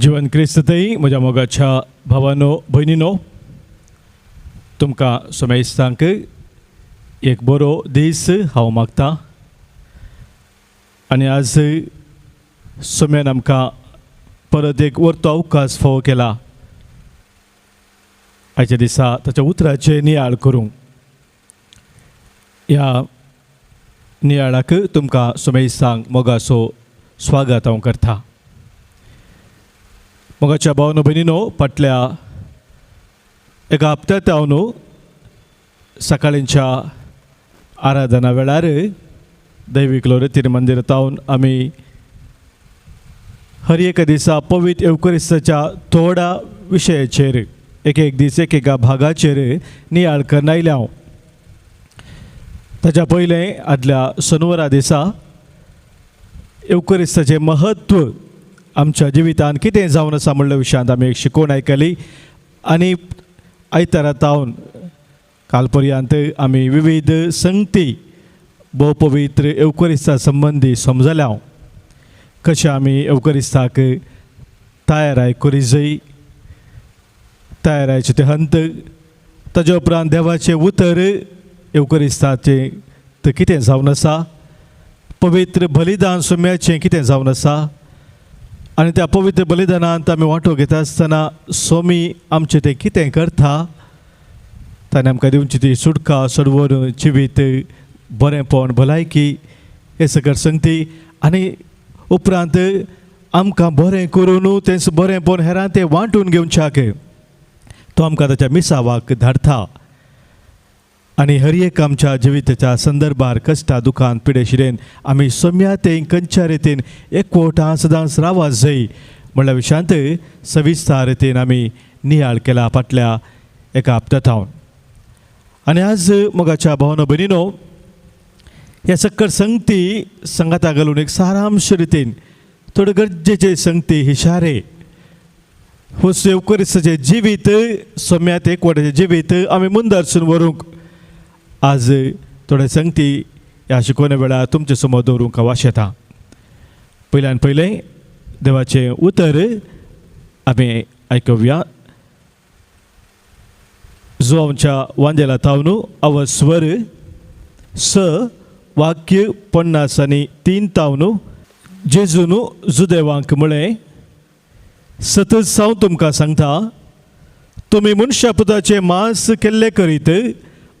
जीवन क्रिस्ततय म्हज्या मोगाच्या भावांनो भयणींनो, तुमकां सोमेस्तांक एक बरो दीस हांव मागतां. आनी आज सोम्यान आमकां परत एक वर्तो अवकाश फावो केला आयच्या दिसा ताच्या उतराचे नियाळ करूंक. ह्या नियाळाक तुमकां सोमेस्तांक मोगाचो स्वागत हांव करता. मोगाच्या भावांनो भयणींनो, फाटल्या एका हप्त्यांत हांव न्हू सकाळींच्या आराधना वेळार दैवीक लोरेतीन मंदिरांत हांवन आमी हर एका दिसा पवित्र एवकरिस्ताच्या थोड्या विशयाचेर एक दीस एका भागाचेर नियाळ करून आयले. हांव ताच्या पयलें आदल्या शनिवारा दिसा एवकरिस्ताचें महत्व आमच्या जिवितांत कितें जावन आसा म्हणल्या विशयांत आमी एक शिकवण आयकली. आनी आयतारांत हांव काल पर्यंत आमी विविध संगती भोव पवित्र एवकरिस्ता संबंदी समजल्या. कशें आमी एवकरिस्ताक तयाराय करी जाय, तयारायचे ते हंत, ताजे उपरांत देवाचें उतर एवकरिस्ताचें तें कितें जावन आसा, पवित्र बलिदान सोम्याचें कितें जावन आसा. आनी त्या पवित्र बलिदानांत आमी वांटो घेता आसतना सोमी आमचें तें कितें करता, ताणें आमकां दिवची ती सुटका, सडवण, जिवीत, बरेंपण, भलायकी, हे सगळे संगती. आनी उपरांत आमकां बरें करून तें बरेंपण हेरां तें वांटून घेवच्याक तो आमकां ताच्या मिसावाक धाडटा. आनी हर एक आमच्या जिविताच्या संदर्भार कश्टा दुखान पिडेशिरेन आमी सोम्या तें खंयच्या रितीन एकवटां सदांच रावच जाय म्हणल्या विशयांत सविस्तार रितीन आमी नियाळ केला फाटल्या एका हप्त्यांत हांव. आनी आज मोगाच्या भावांनो भयणींनो, ह्या सकयल संगती संगाता घालून एक सारांश रितीन थोडे गरजेचे संगती इशारे हो एवकरिस्ताचें जिवीत, सोम्यात एकवटाचें जिवीत आमी मुंदरसून व्हरूंक आज थोडे संगती ह्या शिकवणे वेळार तुमचे समोर दवरूंक हांव आशेतां. पयल्यान पयलें देवाचें उतर आमी आयकुया. जो आमच्या वांजेलांत हांव न्हू अवस्वर स वाक्य 50 ताव न्हू जेजून जुदेवांक म्हळें, सतत हांव तुमकां सांगता, तुमी मनशा पुताचें मांस केल्लें करीत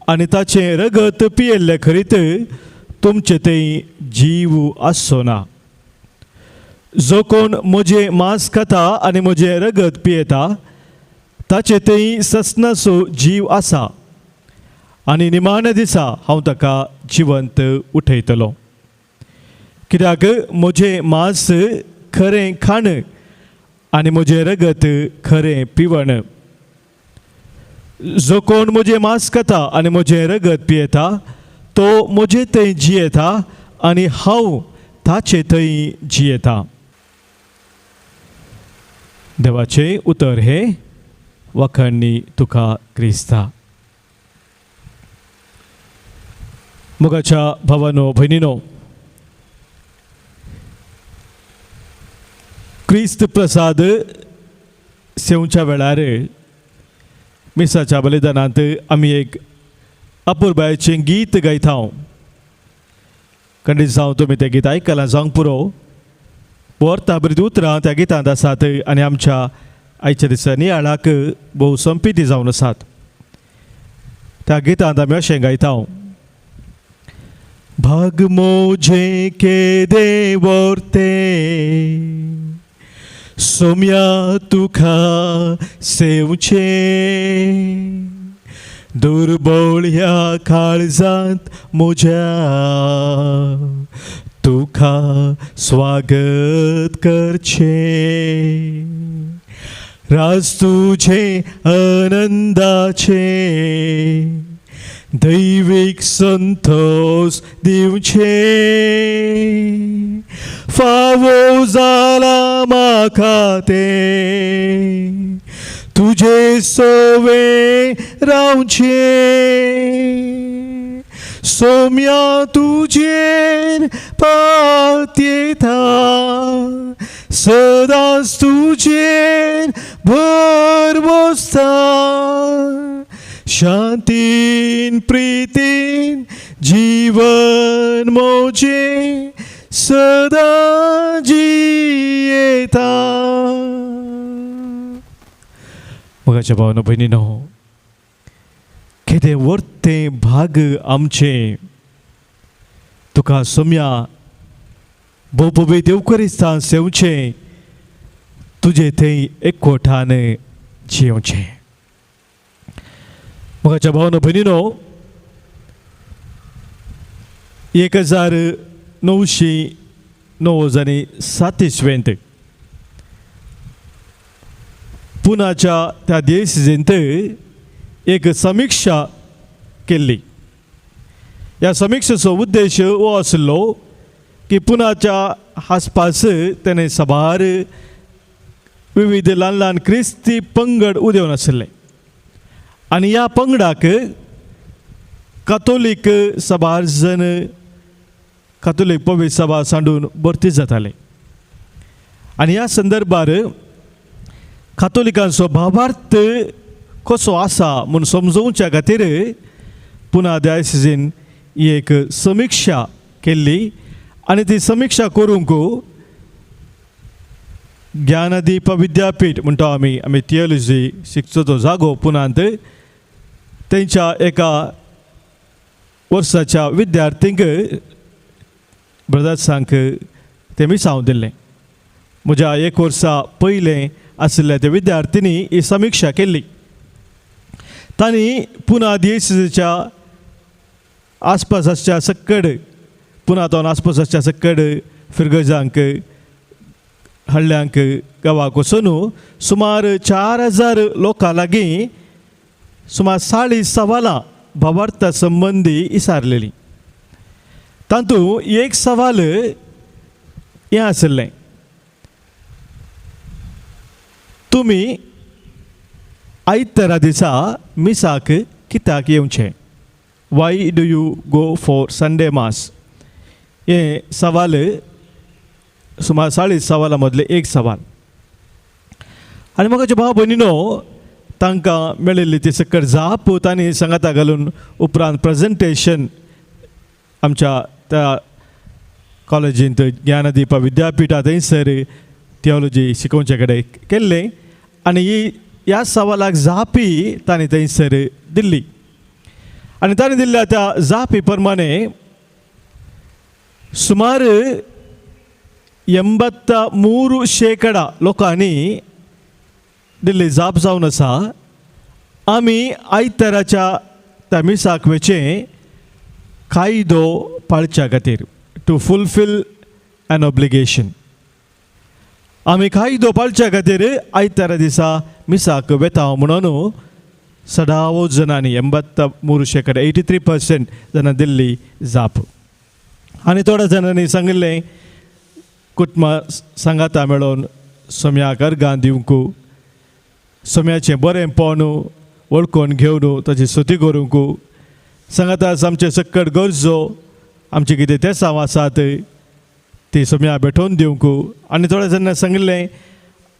आनी ताचें रगत पियेल्लें करीत, तुमचे थंय जीव आसचो ना. जो कोण म्हजें मांस खाता आनी म्हजें रगत पियेता ताचे थंय ससनाचो जीव आसा, आनी निमाण्या दिसा हांव ताका जिवंत उठयतलो. कित्याक म्हजें मांस खरें खाण आनी म्हजें रगत खरें पिवण. जो कोण म्हजें मांस खाता आनी म्हजें रगत पियेता तो म्हजे थंय जियेता आनी हांव ताचे थंय जियेता. देवाचें उतर हे वखणी तुका क्रिस्ता. मोगाच्या भावांनो भयणींनो, क्रिस्त प्रसाद सेवच्या वेळार मिसाच्या बलिदानांत आमी एक अपुरबायेचें गीत गायता. खंडीत जावं तुमी तें गीत आयकलां जावंक पुरो. वर्ता बरीं उतरां त्या गितांत आसात आनी आमच्या आयच्या दिसा नियाळाक भोव संपिती जावन आसात. त्या गितांत आमी अशें गायता. भाग मोजे के देवर्ते सोम्या तुका सेवचे, दुर्बळ ह्या काळजांत म्हज्या तुका स्वागत करचे. राज तुझे आनंदाचे दैवीक संतोष दिवचे. फावो जाला म्हाका ते तुझे सोवे रावचे. सोम्या तुझेर पात येता सदांच तुजेर भरवसता शांतीन प्रितीन जीवन मोजे सदा जियेता. मगाच्या भावनो भयणीनो, केदे वर्ते भाग आमचे तुका सोम्या भोवपवी देवकरिस्तान सेवचे तुजे थंय एकवटान जियोचे. मगाच्या भावनो भयणीनो, 1937 पुनाच्या त्या देशेंत एक समीक्षा केल्ली. ह्या समीक्षेचो उद्देश हो आसलो की पुनाच्या आसपास तेणे सभार विविध ल्हान ल्हान क्रिस्ती पंगड उदेवन आसले आनी ह्या पंगडाक कातोलीक सभार जन कातोलीक पवित्र सभा सांडून भरती जाताले. आनी ह्या संदर्भार कातोलिकांचो भावार्थ कसो आसा म्हूण समजोवच्या खातीर पुना डायसिसीन ही एक समीक्षा केल्ली आनी ती समीक्षा करूंक ज्ञानदीप विद्यापीठ म्हणटा आमी थियोलॉजी शिकचो तो जागो पुनांत तेंच्या एका वर्साच्या विद्यार्थींक ब्रदर्सांक तेमी सांगून दिल्लें. म्हज्या एक वर्सा पयलें आसलेल्या त्या विद्यार्थिनी ही समीक्षा केल्ली. तांणी पुना देशाच्या आसपासच्या सकड पुनातून आसपासच्या सकड फिरगजांक हळ्ळ्यांक गांवांक वचून सुमार 4000 लोकां लागीं सुमार 40 सवालां भावार्था संबंदी विचारलेलीं. तातूंत एक सवाल हें आसलें, तुमी आयतारा दिसा मिसाक कित्याक येवचें? Why do you go for Sunday mass? हे सवाल सुमार 40 सवालां मदले एक सवाल. आनी म्हाका भाव भयणीनो, तांकां मेळिल्ली ती सकट जाप तांणी सांगाता घालून उपरांत प्रेजेंटेशन आमच्या त्या कॉलेजींत ज्ञानदीप विद्यापीठांत थंयसर थियोलॉजी शिकोवचे कडेन केल्लें आनी ह्या सवालाक जापी तांणी थंयसर दिल्ली. आनी तांणी दिल्ल्या त्या जापी प्रमाणे सुमार 83% लोकांनी दिल्ली जाप जावन आसा, आमी आयताराच्या त्या मिसाक वेचें कायदो पाळच्या खातीर, टू फुलफील एन ऑब्लिगेशन. आमी कायदो पाळच्या खातीर आयतारा दिसा मिसाक वेता म्हणून 16 जणांनी 83% 83% जाणां दिल्ली जाप. आनी थोड्या जाणांनी सांगिल्लें कुटुंबा सांगाता मेळोन सोम्याक अर्गां दिवंक, सोम्याचें बरेंपण वळखून घेवन ताची स्तुती करूंक, सांगाता आमचे सकट गरजो आमचे कितें तेसांव आसात ती सोम्या भेटोवन दिवंक. आनी थोड्या जाणांनी सांगिल्लें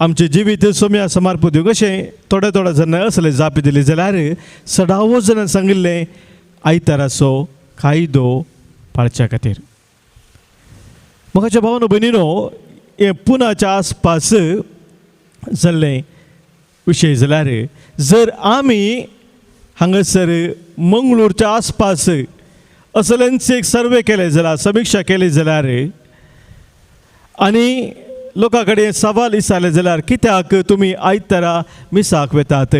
आमचें जिवीत सोम्या समर्पण दिवंक. अशें थोड्या जाणां असले जापी दिली जाल्यार 16 जणांनी सांगिल्लें आयताराचो कायदो पाळच्या खातीर. म्हाका भावनो भयणीनो, हे पुनाच्या आसपास जाल्ले विशय जाल्यार जर आमी हांगासर मंगळूरच्या आसपास असलेंच एक सर्वे केले जाल्यार, समीक्षा केली जाल्यार आनी लोकां कडेन सवाल विचारले जाल्यार कित्याक तुमी आयतारा मिसाक वेतात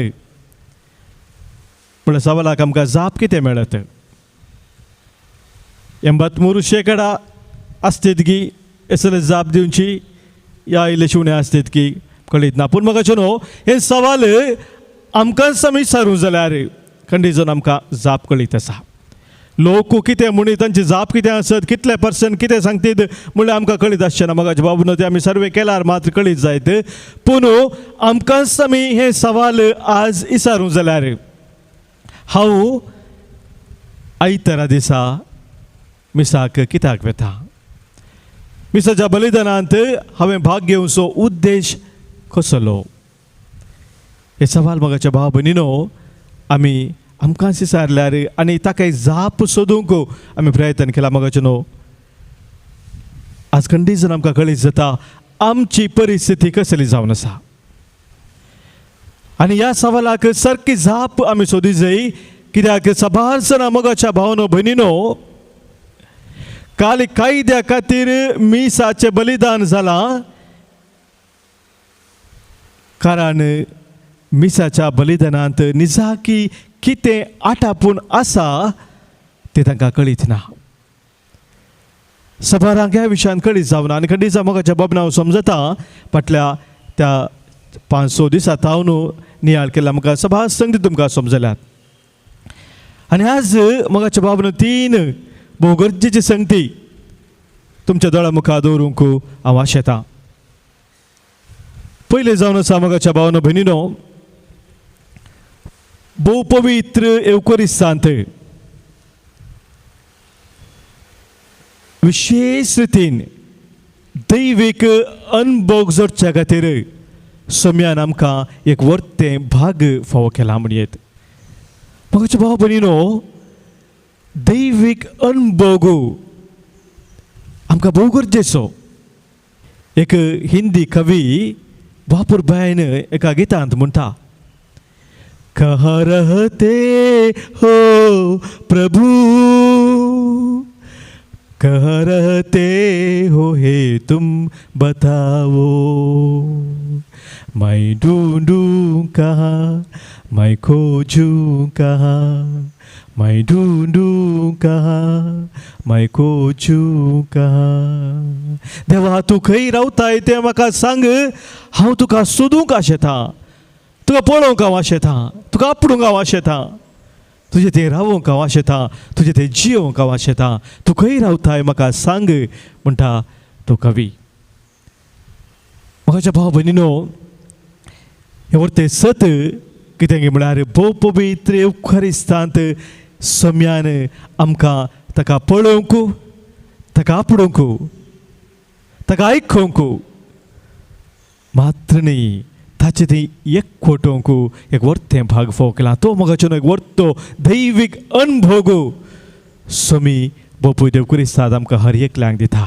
म्हळ्यार सवालाक आमकां जाप कितें मेळत? 83% आसतात की असले जाप दिवची या इलेशिवणे आसतात की कळीत ना. पूण म्हाका न्हू हे सवाल आमकांच आमी विचारूं जाल्यार खंडी जण आमकां जाप कळीत आसा. लोक कितें म्हणी तांची जाप कितें आसत, कितले पर्सेंट कितें सांगतात म्हणल्यार आमकां कळीत आसचें ना. म्हाका बाबू ते आमी सर्वे केल्यार मात्र कळीत जायत. पूण आमकांच आमी हे सवाल आज विचारूं जाल्यार हांव आयतारा दिसा मिसाक कित्याक वेता? मिसाच्या बलिदानांत हांवें भाग घेवचो उद्देश कसलो? हे सवाल मोगाच्या भाव भयणीनो आमी आमकां विचारल्यार आनी ताका एक जाप सोदूंक आमी प्रयत्न केला मोगाचे न्हू. आज खंडीजन आमकां कळीत जाता आमची परिस्थिती कसली जावन आसा आनी ह्या सवालाक सारकी जाप आमी सोदी जाय. कित्याक सबारसना मोगाच्या भावनो भयणीनो काल कायद्या खातीर मिसाचें बलिदान जालां कारण मिसाच्या बलिदानांत निजाकी कितें आटापून आसा तें तांकां कळीत ना. सबारांक ह्या विशयान कळीत जावना आनी खंडीचा मोगाच्या बाबना हांव समजता फाटल्या त्या 5-6 दिसां हांव न्हू नियाळ केला म्हाका सभा संगती तुमकां समजल्यात. आनी आज मोगाच्या बाबनो 3 भोव गरजेची संगती तुमच्या दोळा मुखार दवरूंक हांव आशेतां. पयलें जावन आसा मोगाच्या भावनो भयणीनो भोव पवित्र एवकरिस्तांत विशेष रितीन दैवीक अनुभव जोडच्या खातीर सोम्यान आमकां एक वर्तें भाग फावो केला म्हणयेत. मोगाचे भाव भयणीनो दैवीक अनुभव आमकां भोव गरजेचो. एक हिंदी कवी वापूर बायन एका गितांत म्हणटा कहाँ रहते हो प्रभु कहाँ रहते हो हे तुम बताओ मैं ढूंढूं कहाँ मैं खोजूं कहाँ मैं ढूंढूं कहाँ मैं खोजूं कहाँ. देवा तूं खंय रावताय तें म्हाका सांग हांव तुका सोदूंक आशेतां तुका पळोवंक हांव आशेतां तुका आपणूंक हांव आशेतां तुजें थंय रावूंक हांव आशेतां तुजें थंय जियोंक हांव आशेतां तूं खंय रावताय म्हाका सांग म्हणटा तो कवी. म्हाज्या भाव भयणीनो हे वर्तें सत कितें म्हळ्यार भोव पवित्र एवखारिस्तांत सोम्यान आमकां ताका पळोवंक ताका आपणूंक ताका आयकूंक मात्र न्ही ताचे थंय एकवटोवंक एक वर्तें भाग फावो केला. तो मोगाचो एक वर्तो दैवीक अनुभव सोमी भोव पवित्र एवखारिस्तांत आमकां हर एकल्यांक दिता.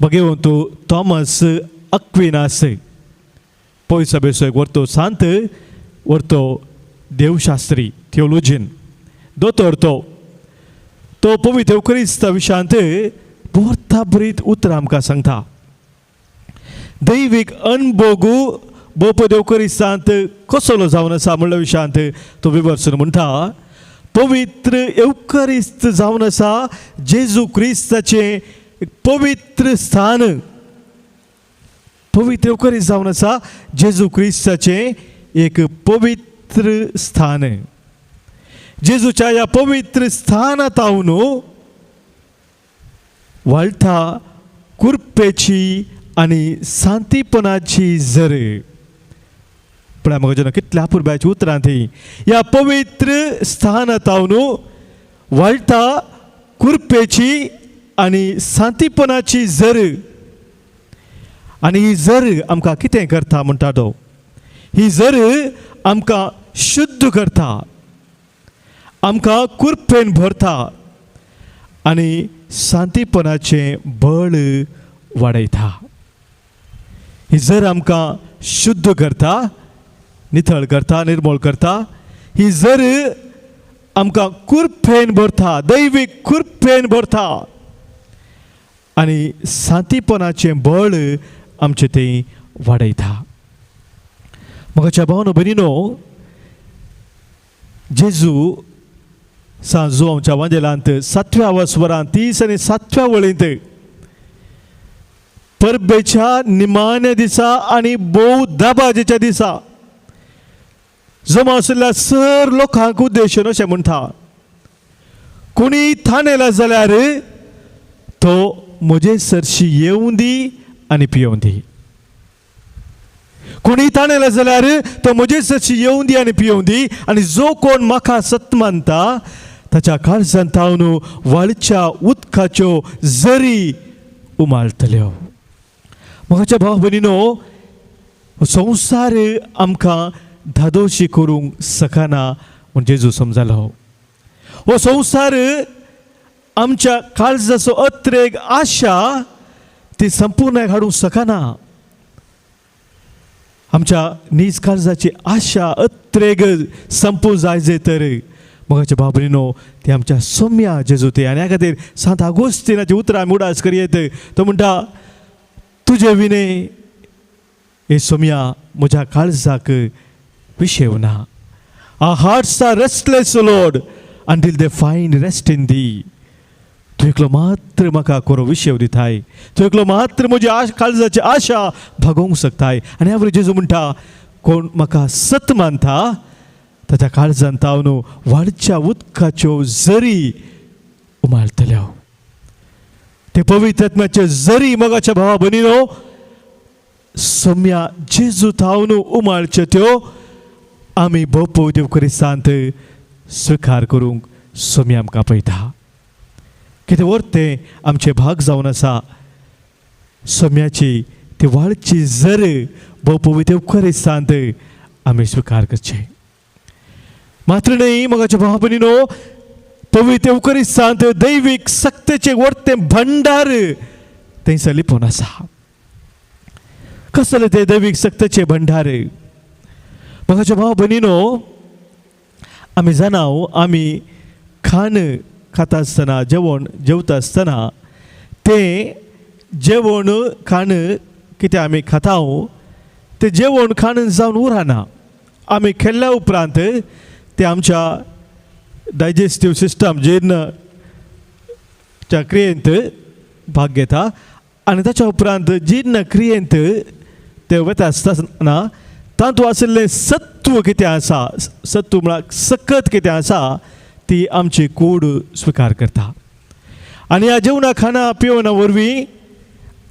भगवंत थॉमस अक्विनास पळय सभेचो एक वर्तो सांत वर्तो देवशास्त्री थियोलॉजियन दोतोर तो पवित्र एवखारिस्ता विशयांत बोर्ता बरीत उतरां आमकां सांगता. दैवीक अनुभव भोव पवित्र एवखारिस्तांत कसलो जावन आसा म्हणल्या विशयांत तो विवर्सन म्हणटा पवित्र एवखारिस्त जावन आसा जेजू क्रिस्ताचें पवित्र स्थान. पवित्र एवखारिस्त जावन आसा जेजू क्रिस्ताचें एक पवित्र स्थान. जेजूच्या ह्या पवित्र स्थानांत हांव वाळटा कुरपेची आनी शांतीपणाची झर. पळय म्हाका कितल्या पुरब्याची उतरां थंय ह्या पवित्र स्थानांत हांव वाळटा कुरपेची आनी शांतीपणाची झर. आनी ही झर आमकां कितें करता म्हणटा तो ही झर आमकां शुद्ध करता आमकां कुरपेन भरता आनी शांतीपणाचें बळ वाडयता. ही झर आमकां शुद्ध करता नितळ करता निर्मळ करता. ही झर आमकां कुरपेन भरता दैवीक कुरपेन भरता आनी शांतीपणाचें बळ आमचें थंय वाडयता. मोगाच्या भावनो भयणीनो जेजू सांजो आमच्या वांजेलांत 7व्या वस्वरांत 30 आनी 7व्या वळींत परबेच्या निमाण्या दिसा आनी भोव दाबाजेच्या दिसा जमा आशिल्ल्या सर लोकांक उद्देशून अशें म्हणटा कोणी थानेला जाल्यार तो म्हजे सरशी येवं दी आनी पियोवन दी. कोणी ताणेला जाल्यार तो म्हजे सरशी येवं दी आनी पियोवन दी. आनी जो कोण म्हाका सत मानता ताच्या काळजांतावन वाळच्या उदकाच्यो झरी उमाळटल्यो. म्हाज्या भाव भयणीनो, संवसार आमकां धादोशी करूंक शकना म्हूण जेजू समजलो. हो संवसार आमच्या काळजाचो अत्रेक आशा ती संपूर्ण हाडूंक शकना. आमच्या नीज काळजाची आशा अत्रेक संपूं जाय तर म्हाज्या भाव भयणीनो, ती आमच्या सौम्या जेजू ते. आनी ह्या खातीर सांत आगोस्तिनाची उतरां आमी उडास करयेत. तो म्हणटा, तुजे विने हे सौम्या म्हज्या काळजाक विशेव ना. Our hearts are restless, O Lord, until they find rest in thee. तू एकलो मात्र म्हाका कोरो विशेव दिताय. तू एकलो मात्र म्हजी काळजाची आशा भागोवंक शकताय. आनी ह्या जेजू म्हणटा, कोण म्हाका सत मानता ताच्या काळजांतावन वाळच्या उदकाच्यो झरी उमाळटल्यो. ते पवित्र आत्म्याच्यो झरी मोगाच्या भावा भयणीनो सौम्या जेजू तावन उमाळच्यो त्यो आमी भोव देव क्रिस्तांत स्विकार करूंक सौम्या आमकां पळयता. कितें वर्तें आमचे भाग जावन आसा. सौम्याची ती वाळची झर भोव पवित्र देव क्रिस्तांत आमी स्विकार करचे. मात्र न्ही मोगाच्या भावा भयणीनो, पवित्र देव क्रिस्तांत दैवीक सक्तेचे वर्तें भंडार थंयसर लिपोवन आसा. कसले ते दैवीक सक्तेचे भंडार? मोगाच्या भावा भयणीनो, आमी जाणाव आमी खाण खाता आसतना जेवता आसतना तें जेवण खाण कितें आमी खाता तें जेवण खाण जावन उरना. आमी खेळ्ळ्या उपरांत ते आमच्या डायजेस्टीव सिस्टम जीर्णच्या क्रियेंत भाग घेता. आनी ताच्या उपरांत जीर्ण क्रियेंत ते वता आसतना तातूंत आशिल्लें सत्व कितें आसा, सत्व म्हळ्यार सकत कितें आसा, ती आमची कूड स्विकार करता. आनी ह्या जेवणा खाणा पिवना वरवीं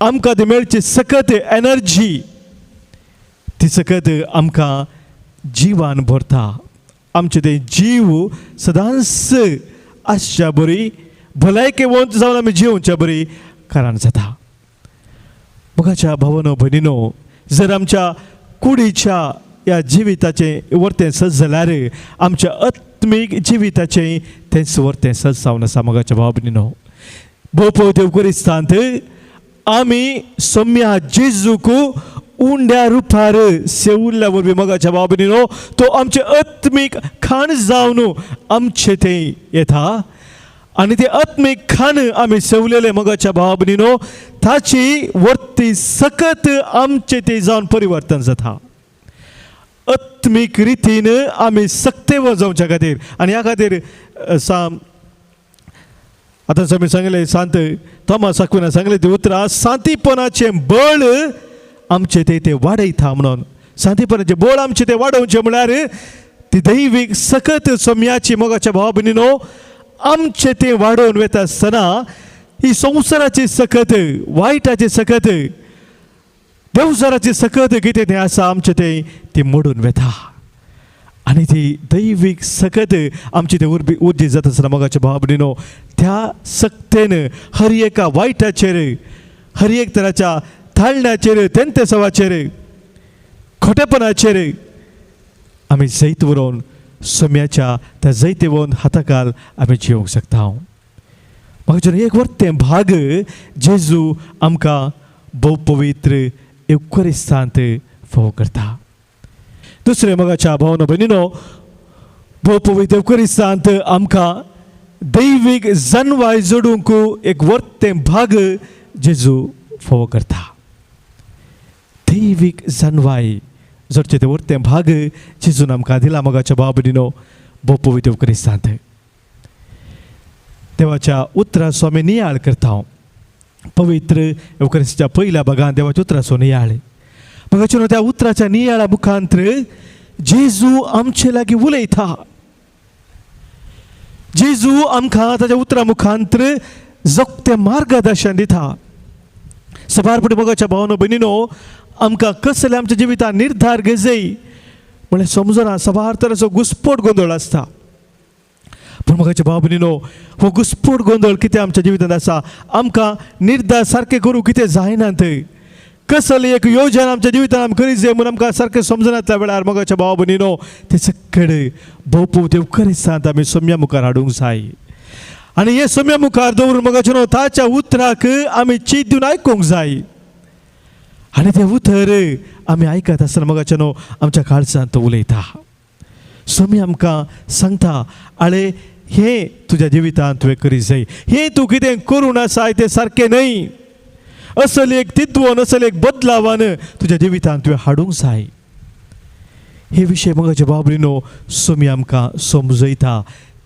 आमकां ती मेळची सकत एनर्जी. ती सकत आमकां जिवान भरता. आमचे ते जीव सदांच आसच्या बरी भलायकेवंत जावन आमी जिवच्या बरी कारण जाता. मोगाच्या भावानो भयणीनो, जर आमच्या कुडीच्या ह्या जिविताचें वर्तें सज जाल्यार आमच्या आत्मीक जिविताचें तेंच वर्तें सज जावन आसा. मोगाच्या भावा भयणीनो, भोव पवित्र देव क्रिस्तांत आमी सौम्या जेजूक उंड्या रुपार सेवुल्ल्या वरवीं मोगाच्या भावा भयणीनो तो आमचे आत्मीक खाण जावन आमचे थंय येता. आनी ते आत्मीक खाण आमी सेवलेले मोगाच्या भावा भयणीनो ताची वर्ती सकत आमचे ते जावन परिवर्तन जाता. आत्मीक रितीन आमी सक्तेवर जावच्या खातीर आनी ह्या खातीर आतां आमी सांगलें सांत थॉमस अक्विनान सांगलें ती उतरां, सांतीपणाचें बळ आमचे ते वाडयता म्हणून. सांतीपणाचें बळ आमचे ते वाडोवचें म्हळ्यार ती दैवीक सकत सौम्याची मोगाच्या भावा भयणीनो आमचे ते वाडोवन वता आसतना ही संवसाराची सकत, वायटाची सकत, देवजाराची सकत कितें तें आसा आमचे ते ती मोडून वता. आनी ती दैवीक सकत आमची ते उर्जी जाता आसतना मोगाच्या भावा भयणीनो त्या सक्तेन हर एका वायटाचेर, हर एक तराच्या थाळण्याचेर, तेंतेसवाचेर, खोटेपणाचेर आमी जैत व्हरोन सौम्याच्या त्या जैते व्हरून हाताखाल आमी जिवंक शकता. म्हाका एक वर्तें भाग जेजू आमकां भोव पवित्र एवकरिस्तांत फोव करता. दुसरें मोगाच्या भावनो भयणीनो, भोव पवित्र एवकरिस्तांत आमकां दैवीक जनवाय जोडूंक एक वर्तें भाग जेजू फोव करता. दैवीक जनवाय जोडचे ते वर्तें भाग जेजून आमकां दिला. मोगाच्या भावा भयणीनो, भोव पवित्र एवकरिस्तांत देवाच्या उतराचो आमी नियाळ करता. पवित्र एवकरिस्ताच्या पयल्या भागांत देवाच्या उतराचो नियाळ. मोगाच्या त्या उतराच्या नियाळा मुखांतर जेजू आमचे लागीं उलयता. जेजू आमकां ताच्या उतरा मुखांतर जगतें मार्गदर्शन दिता. सबारपणी मोगाच्या भावनो भयणीनो, आमकां कसले आमच्या जिवितांत निर्धार घेजय म्हळ्यार समजना. सबार तरेचो घुस्पोट गोंदळ आसता. पूण मगाच्या भाव भयणीनो हो घुस्फोट गोंधळ कितें आमच्या जिवितांत आसा आमकां निर्धार सारकें करूं कितें जायनात कसली एक योजना आमच्या जिवितांत आमी करीत जाय म्हणून आमकां सारकें समजनातल्या वेळार मगाच्या भाव भयणीनो ते सगळे भोवपूत उपकारिस्तांत आमी सोम्या मुखार हाडूंक जाय आनी हे सोम्या मुखार दवरून मगाच्या न्हू ताच्या उतराक आमी चीत दिवन आयकूंक जाय आनी तें उतर आमी आयकत आसतना मगाच्या न्हू आमच्या काळजांत तो उलयता सोमी आमकां सांगता आळे हे तुज्या जिवितांत तुवें करीत जाय हे तूं कितें करून आसा तें सारकें न्हय असल एक तित्वन असल एक बदलावान तुज्या जिवितांत तुवें हाडूंक जाय हे विशय मगाच्या बाबरीनो सोमी आमकां समजयता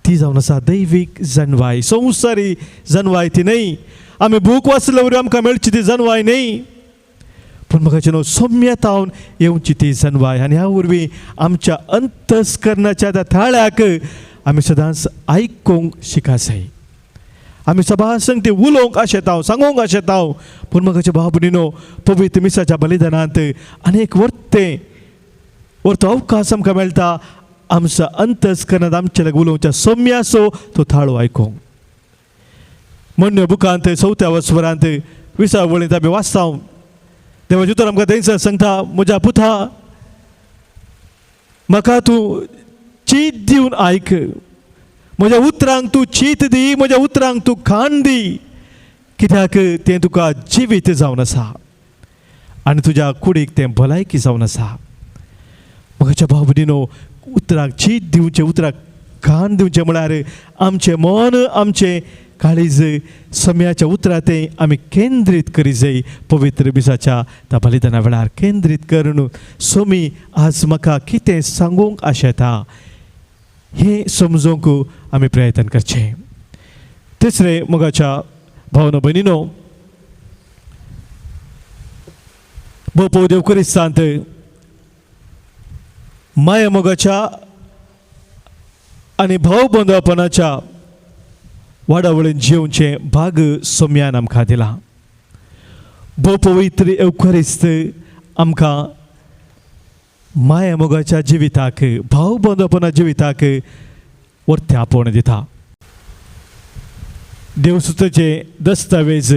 ती जावन आसा दैवीक जनवाय संवसारी जनवाय ती न्हय आमी बूक वाचले वरवीं आमकां मेळची ती जनवाय न्हय पूण मगाच्या न्हू सोम्यतावन येवची ती जनवाय आनी ह्या वरवीं आमच्या अंतस्करणाच्या त्या थाळ्याक आमी सदांच आयकूंक शिका जाय आमी सभा संगती उलोवंक आशेताव सांगूंक आशेताव पूण मगाच्या भाव भयणीनो पवित्र मिसाच्या बलिदानांत अनेक वर्तो अवकाश आमकां मेळटा आमच्या अंतस्करणांत आमचे लागीं उलोवच्या सोम्याचो तो थाळो आयकूंक मण्य बुकांत 4थ्या वस्वरांत 20व्या वळींत आमी वाचता देवाचें उतर आमकां थंयसर सांगता म्हज्या पुता म्हाका तूं चीत दिवन आयक म्हज्या उतरांक तूं चीत दी म्हज्या उतरांक तूं कान दी कित्याक तें तुका जिवीत जावन आसा आनी तुज्या कुडीक तें भलायकी जावन आसा म्हज्या भाव भयणीनो उतराक चीत दिवचें उतराक कान दिवचें म्हळ्यार आमचें मन आमचें काळीज सोम्याच्या उतरांतय आमी केंद्रीत करीत जाय पवित्र मिसाच्या त्या बलिदाना वेळार केंद्रीत करून सोमी आज म्हाका कितें सांगूंक आशेता हे समजूंक आमी प्रयत्न करचें तिसरें मोगाच्या भावनो भयणीनो भोवपो देवकरिस्तांत माया मोगाच्या आनी भाव बंदपणाच्या वाडावळीन जिवचे भाग सोम्यान आमकां दिला भोव पवित्र एवकारिस्त आमकां माया मोगाच्या जिविताक भाव बंदपणा जिविताक वर्त्यापण दिता देवसुतेचे दस्तावेज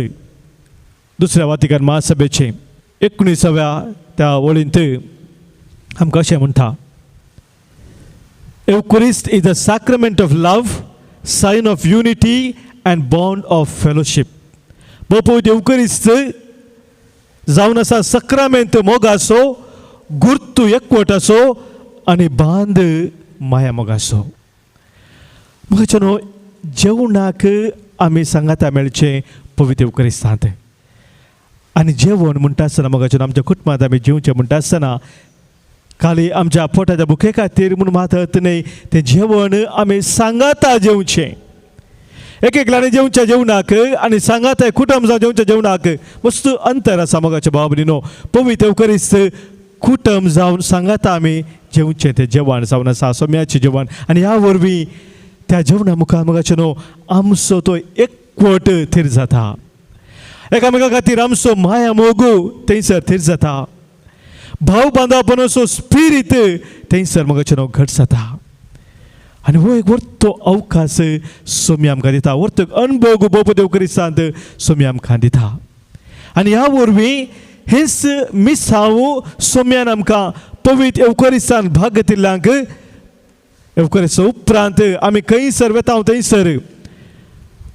दुसऱ्या वातिकन महासभेचे 19व्या त्या वळींत आमकां अशें म्हणटा Eucharist is the sacrament of love, sign of unity and bond of fellowship. Bopod Eucharist जावन आसा सक्रामेंत मोगासो गुर्तू एकवटासो आनी बांद माया मोगासो म्हज्यानो जेवणाक आमी सांगाता मेळचें पवित्र eucharisतांत आनी जेवण म्हणटा आसतना मोगाच्यान आमच्या कुटुंबांत आमी जेवचें म्हणटा आसतना खाली आमच्या पोटाच्या भुके खातीर म्हूण मातत न्हय तें जेवण आमी सांगाता जेवचें एक एकल्यानी जेवच्या जेवणाक आनी सांगाताय कुटुंब जावं जेवच्या जेवणाक मस्त अंतर आसा मोगाच्या भाव भयणीनो पवित्र eucharist कुटुंब जावन सांगाता आमी जेवचें तें जेवण जावन आसा सोम्याचें जेवण आनी ह्या वरवीं त्या जेवणा मुखार मोगाचें न्हू आमचो तो एकवट थीर जाता एकामेका खातीर आमचो माया मोगू थंयसर थीर जाता भाव बांदपणाचो स्पिरीट थंयसर मोगाचें न्हू घट जाता आनी हो एक वर्तो अवकाश सोमी आमकां दिता वर्तो अनुभव भोवपो eucharisतांत सोमी आमकां दिता आनी ह्या वरवीं हेच मिसांव सोम्यान आमकां पवित्र eucharisतांत भाग दिल्ल्यांक eucharist उपरांत आमी खंयसर वेता थंयसर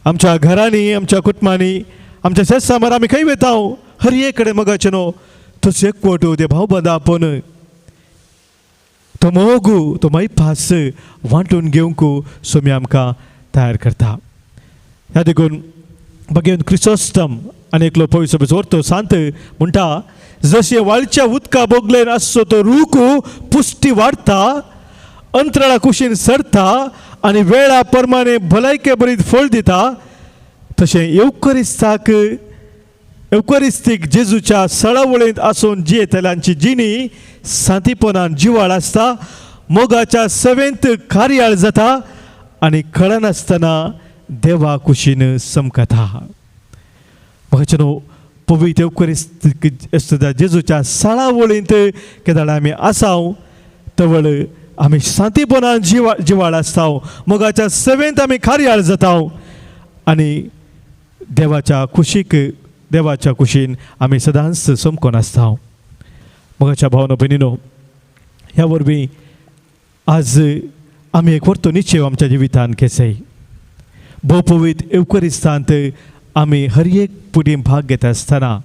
आमच्या घरांनी आमच्या कुटुंबांनी आमच्या शेजामार आमी खंय वेता हर एक कडेन मोगाचें न्हू तो एकवट ते भाव बांदपण तो मोगू तो मैपास वांटून घेवंक सोमी आमकां तयार करता ह्या देखून भगेन क्रिसोस्टम आनी एकलो पवित्र सभेचो वर्तो सांत म्हणटा जशें वाळच्या उदका बोगलेन आसचो तो रूख पुश्टी वाडटा अंतराळा कुशीन सरता आनी वेळा प्रमाणे भलायके बरीत फळ दिता तशें eucharistic जेजूच्या सळावळींत आसून जियेतल्यांची जिणी सांतीपणान जिवाळ आसता मोगाच्या सेवेंत कार्याळ जाता आनी कळनासतना देवा कुशीन समकता म्हाका पवित्र eucharistic जेजूच्या सळावळींत केदाळ आमी आसाव तवळ आमी शांतीपणान जिवाळ आसता मोगाच्या सेवेंत आमी कार्याळ जाता आनी देवाच्या कुशीन आमी सदांच समकोन आसता मोगाच्या भावनो भयणीनो ह्या वरवीं आज आमी एक व्हरतो निश्चय आमच्या जिवितान केसय भोवपवीत एवकरिस्तांत आमी हर एक पुटीन भाग घेता आसतना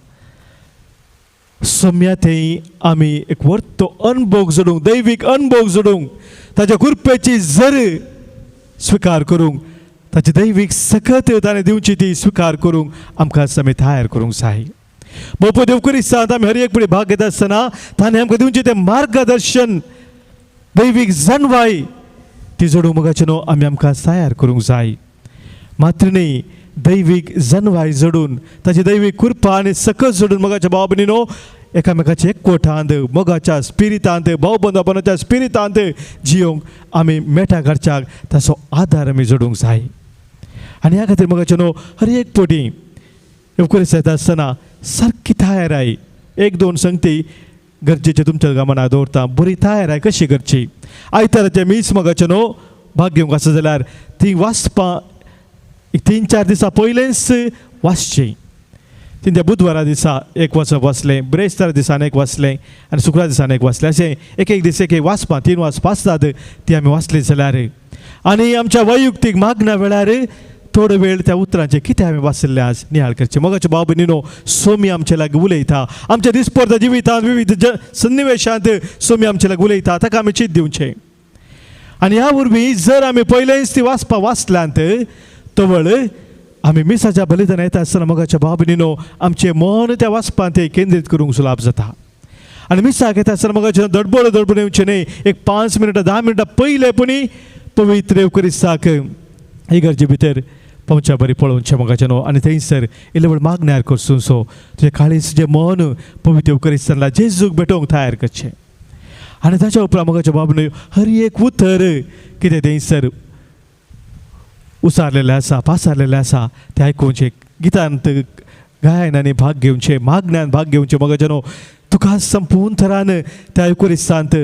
सोम्याथेय आमी एक व्हरतो अनुभव जोडूंक दैवीक अनुभव जोडूंक ताच्या कृपेची जर स्विकार करूंक ताची दैवीक सकत ताणें दिवची ती स्विकार करूंक आमकां आमी तयार करूंक जाय भोवपवीत एवकरिस्तांत आमी हर एक पुटी भाग घेता आसतना ताणें आमकां दिवचें तें मार्गदर्शन दैवीक जाणवाय ती जोडूंक मोगाचें न्हू आमकां तयार करूंक जाय मात्र न्ही दैवीक जाणवाय जोडून ताची दैवीक कृपा आनी सकत जोडून मोगाच्या भाव भयणीनो एकामेकाच्या एकवटांत मोगाच्या स्पिरितांत भाव बंदपणाच्या स्पिरितांत जियोंक आमी मेटा घरच्याक ताचो आदार आमी जोडूंक जाय आनी ह्या खातीर मोगाचें न्हू हर एक पोटी एवकरेस येता आसतना सारकी तयाराय एक दोन संगती गरजेचे तुमच्या मनात दवरता बरी तयाराय कशी करची आयताराचे मीस मोगाचें न्हू भाग घेवंक आसा जाल्यार ती वाचपां 3-4 दिसां पयलेंच वाचचें त्या बुधवारा दिसा एक वचप वाचलें ब्रेस्तार दिसान एक वाचलें आनी शुक्रार दिसान एक वाचलें अशें एक दीस एक वाचपां 3 वाचपां आसतात ती आमी वाचली जाल्यार आनी आमच्या वैयक्तीक मागण्या वेळार थोडो वेळ त्या उतरांचे कितें आमी वाचलें आज नियाळ करचें मोगाच्या भाव भयणीनो सोमी आमचे लागीं उलयता आमच्या दिसपरत्या जिवितांत विविध सन्निवेशांत सोमी आमचे लागीं उलयता ताका आमी चीत दिवचें आनी ह्या वरवीं जर आमी पयलेंच ती वाचपां वाचल्यांत तवळ आमी मिसाच्या बलिदान येता आसतना मोगाच्या भाव भयणीनो आमचें मन त्या वाचपांत केंद्रीत करूंक सुलाभ जाता आनी मिसाक येता आसतना मोगाचें धडपड येवचें न्ही एक 5 मिनटां 10 मिनटां पयलेपणी पवित्र एवकरिस्ताक इगर्जे भितर पोवच्या बरी पळोवचें मोगाचें न्हू आनी थंयसर इल्लेवळ मागण्यार करसून सो तुजें काळीज जें मन पवित्र एवकरिस्ताला जेजूक भेटोवंक तयार करचें आनी ताच्या उपरांत मोगाच्या भाव भयणीनो हर एक उतर कितें थंयसर उसारलेले आसा पासारलेले आसा ते आयकुचें गितांत गायनांनी भाग घेवचें मागण्यान भाग घेवचें मोगाचें न्हू तुका संपूर्ण तरान त्या एवकरिस्तांत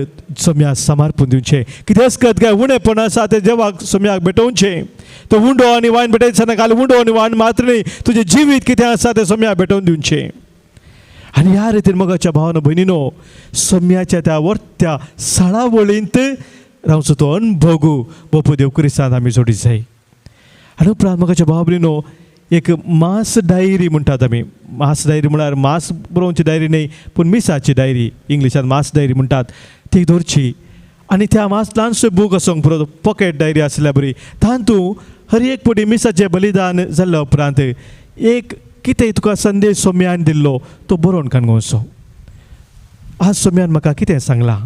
सोम्याक समर्पण दिवचें कितें असकत काय उणेपण आसा तें देवाक सोम्याक भेटोवचें तो उंडो आनी वायन भेटयतना खाली उंडो आनी वायन मात्र न्ही तुजें जिवीत कितें आसा तें सोम्याक भेटोवन दिवचें आनी ह्या रितीन मोगाच्या भावनो भयणीनो सोम्याच्या त्या वर्त्या सळावळींत रावचो तो अणभव भोवपवीत एवकरिस्तांत आमी जोडी जाय आनी उपरांत मोगाच्या भाव भयणीनो एक मास डायरी म्हणटात आमी मास डायरी म्हळ्यार मास बरोवची डायरी न्ही पूण मिसाची डायरी इंग्लिशांत मास डायरी म्हणटात ती दवरची आनी त्या मास ल्हानसो बूक आसूंक पुरो पॉकेट डायरी आसल्यार बरी तातूंत हर एक पुटी मिसाचें बलिदान जाल्ल्या उपरांत एक कितें तुका संदेश सोम्यान दिल्लो तो बरोवन काडूंचो आज सोम्यान म्हाका कितें सांगलां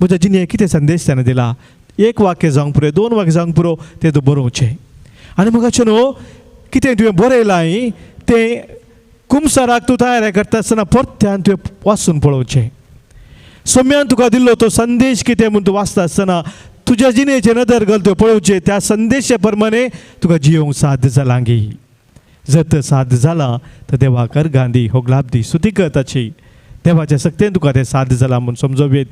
म्हज्या जिणेक कितें संदेश ताणें दिला एक वाक्य जावंक पुरो 2 वाक्य जावंक पुरो तें तूं बरोवचें आनी म्हाका न्हू कितें तुवें बरयलां तें कुमसाराक तूं तयार करता आसतना परत्यान तुवें वाचून पळोवचें सोम्यान तुका दिल्लो तो संदेश कितें म्हूण तूं वाचता आसतना तुज्या जिणेचेर नदर घाल तुवें पळोवचें त्या संदेशा प्रमाणे तुका जियोंक साध्य जालां गी जर तर साध्य जालां तर देवाक अर्घां दी होगलाप दी स्तुती कर ताची देवाच्या सक्तेन तुका तें साध्य जालां म्हूण समजोवेत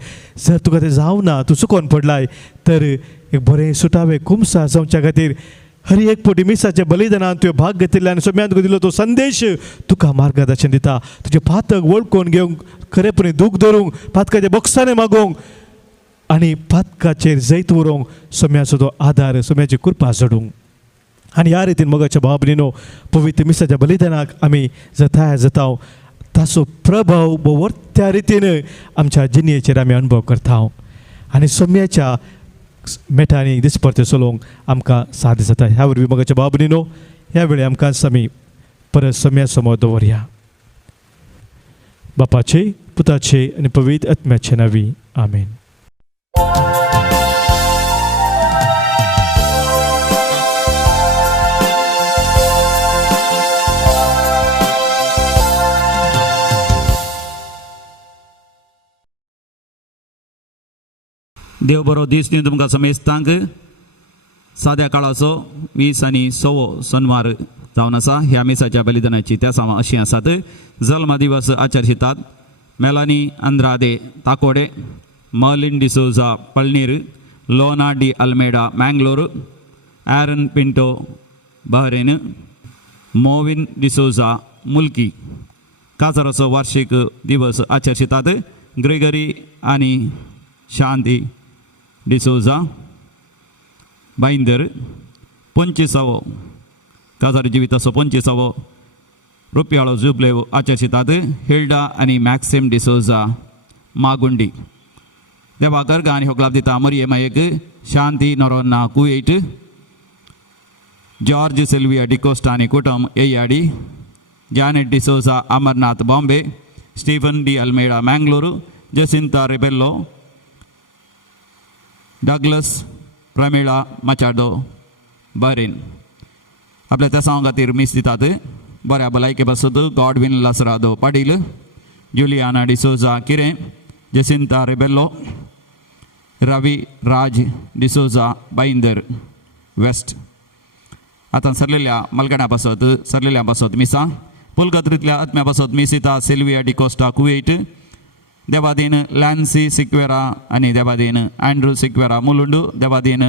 जर तुका तें जावना तूं चुकोवन पडलाय तर एक बरें सुटावें कुमसार जावच्या खातीर हर एक पोटी मिसाच्या बलिदानांत तुवें भाग घेतिल्ले आनी सोम्यान तुका दिल्लो तो संदेश तुका मार्गदर्शन दिता तुजे पातक वळखून घेवंक खरेपणी दूख धरूंक पातकाचे बक्षाने मागोवंक आनी पातकाचेर जैत उरोवंक सोम्याचो तो आदार सोम्याची कृपा जोडूंक आनी ह्या रितीन मोगाच्या भाव भयणीनो पवित्र मिसाच्या बलिदानाक आमी जर तयार जाता ताचो प्रभाव वर्त्या रितीन आमच्या जिणेचेर आमी अनुभव करता आनी सोम्याच्या मेठांनी दिसपरते चलोवंक आमकां साध्य जाता ह्या वरवीं मोगाच्या भाव भयणीनो ह्या वेळी आमकां आमी परत सोम्या समोर दवरया बापाचे पुताचे आनी पवित्र आत्म्याचे नांवी आमेन देव बरो दीस दिवन तुमकां समेस्तांक साद्या काळाचो 20 आनी 6 सोनवार जावन आसा ह्या मिसाच्या बलिदानाची त्या सामा अशी आसात जल्म दिवस आचरशितात मेलानी अंद्रादे ताकोडे मर्लिन डिसोजा पळनीर, लोना डी अल्मेडा मैंगलोर, एरन पिंटो बहरेन, मोविन डिसोजा मुल्की. कासाराचो वार्षिक दिवस आचरतात. ग्रेगरी आणि शांती डिसोजा बाईंदर 25वो काजार जिविताचो 25वो रुपयाळो जुबलेव आचरतात. हिल्डा आणि मॅक्सिम डिसोजा मागुंडी. देवा गर्ग आणि होगलाब दिता मोरियेमायेक Shanti Noronha Kuwait, George Sylvia D'Costa आणि कुटुंब Eyyadi, Janet D'Souza Amarnath Bombay, Stephen D'Almeida Mangalore, Jacinta Rebello, Douglas Pramila Machado Bahrain. आपल्या त्या खातीर मीस दितात. बऱ्या भलायके बसत Godwin Lasrado Patil, Juliana D'Souza Kirem, Jacinta Rebello, Ravi Raj D'Souza Bhayandar west. आता सरलेल्या मलगड्या बसत मिसा पुलगत्रीतल्या आत्म्या बसत मिसिता सिल्विया डिकोस्टा कुवेट, देवादीन लॅन्सी सिक्वेरा आणि देवादीन अँड्रू सिक्वेरा मुलुंडू, देवादीन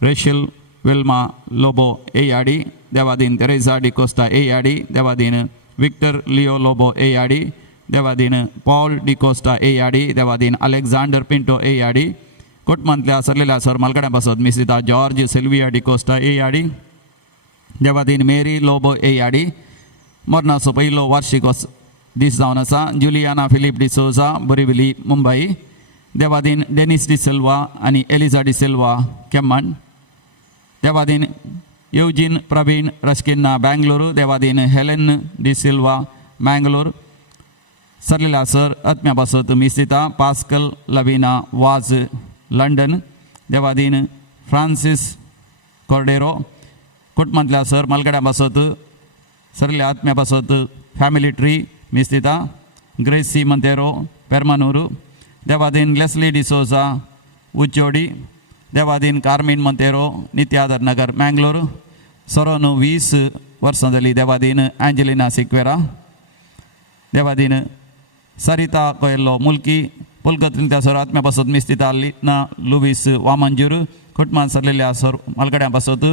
रेशल वेल्मा लोबो एयाडी, देवादीन तेरेसा डिकोस्टा एयाडी, देवादीन विक्टर लिओ लोबो एयाडी, देवादीन पॉल डिकोस्टा एयाडी, देवादीन अलेक्झांडर पिंटो एयाडी. कुटुंबांतल्या सरलेल्या सर मलगड्या बसत मिसिता जॉर्ज सिल्विया डिकोस्टा एयाडी, देवादीन मेरी लोबो एयाडी. मरणाचो पयलो वार्षिक दीस जावन आसा. जुलियाना फिलिप डिसोजा बोरिवली मुंबई, देवादीन डेनिस डी सिल्वा आणि एलिझा डी सिल्वा केम्मन, देवादीन युजीन प्रवीण रस्किन्ना बँगलोर, देवादीन हेलेन डी सिल्वा मँगलोर. सरलेला सर आत्म्या बसत मिसिता पास्कल लविना वाज लंडन, देवादीन फ्रांसिस कॉर्डेरो. कुटुंबांतल्या सर मलगड्या बसत सरल्या आत्म्या बसत फॅमिली ट्री मिस्तिता ग्रेसी मंतेरो पेरमानूरू, देवादीन लेस्ली डिसोजा उच्चोडी, देवादीन कार्मिन मंतेरो नित्यादर नगर मैंगलोर. सरोनु 20 वर्सां जाली. देवादीन एंजेलिना सिक्वेरा, देवादीन सरिता कोयल्लो मुल्की. पुलगत्रीतल्या सर आत्म्या बसत मिस्तिता लिना लुवीस वामंजूर. कुटुंबांत सरलेल्या सर मलगड्या बसत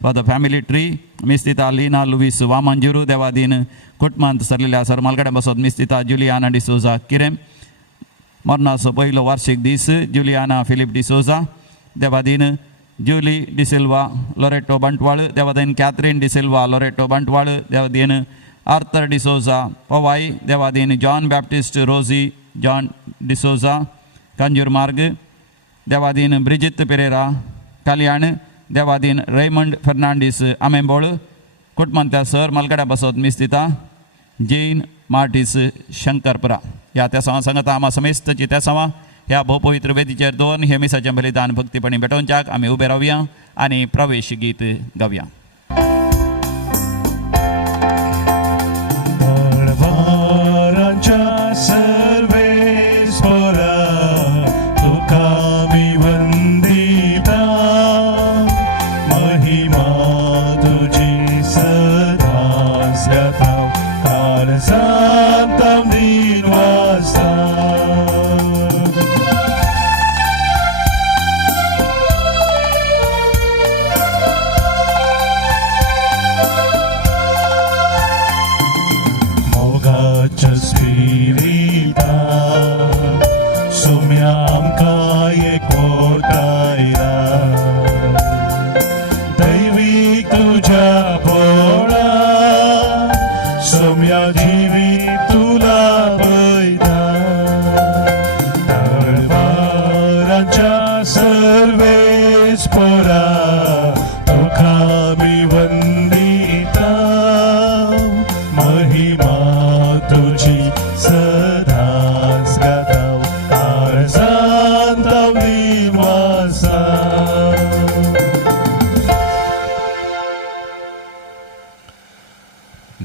फॉर द फॅमिली ट्री मिस्तिता लीना लुवीस वामंजूर. देवादीन कुटुंबांत सरलेल्या सर मलगड्या बसत मिस्तिता जुलियाना डिसोजा किरें. मरणाचो पयलो वार्षिक दीस जुलियाना फिलिप डिसोजा, देवादीन जुली डिसिल्वा लोरेटो बंटवाळ, देवादीन कॅथरीन डिसिल्वा लोरेटो बंटवाळ, देवादीन आर्थर डिसोजा पवाई, देवादीन John Baptist Rosy John D'Souza Kanjur Marg, देवादीन ब्रिजित पेरेरा कल्याण, देवादीन रेमंड फर्नांडीस आमेंबोळ. कुटुंबांतल्या सर मलगड्या बसत मिस्तिता जैन मार्टिस शंकरपुरा. ह्या त्या सवा सांगत आम्हा समेस्तची त्या सवा ह्या भोपवित्र वेदीचेर दोन हे मिसाचें बलिदान भक्तीपणी भेटोवच्याक आमी उबे रावया आनी प्रवेश गीत गावया.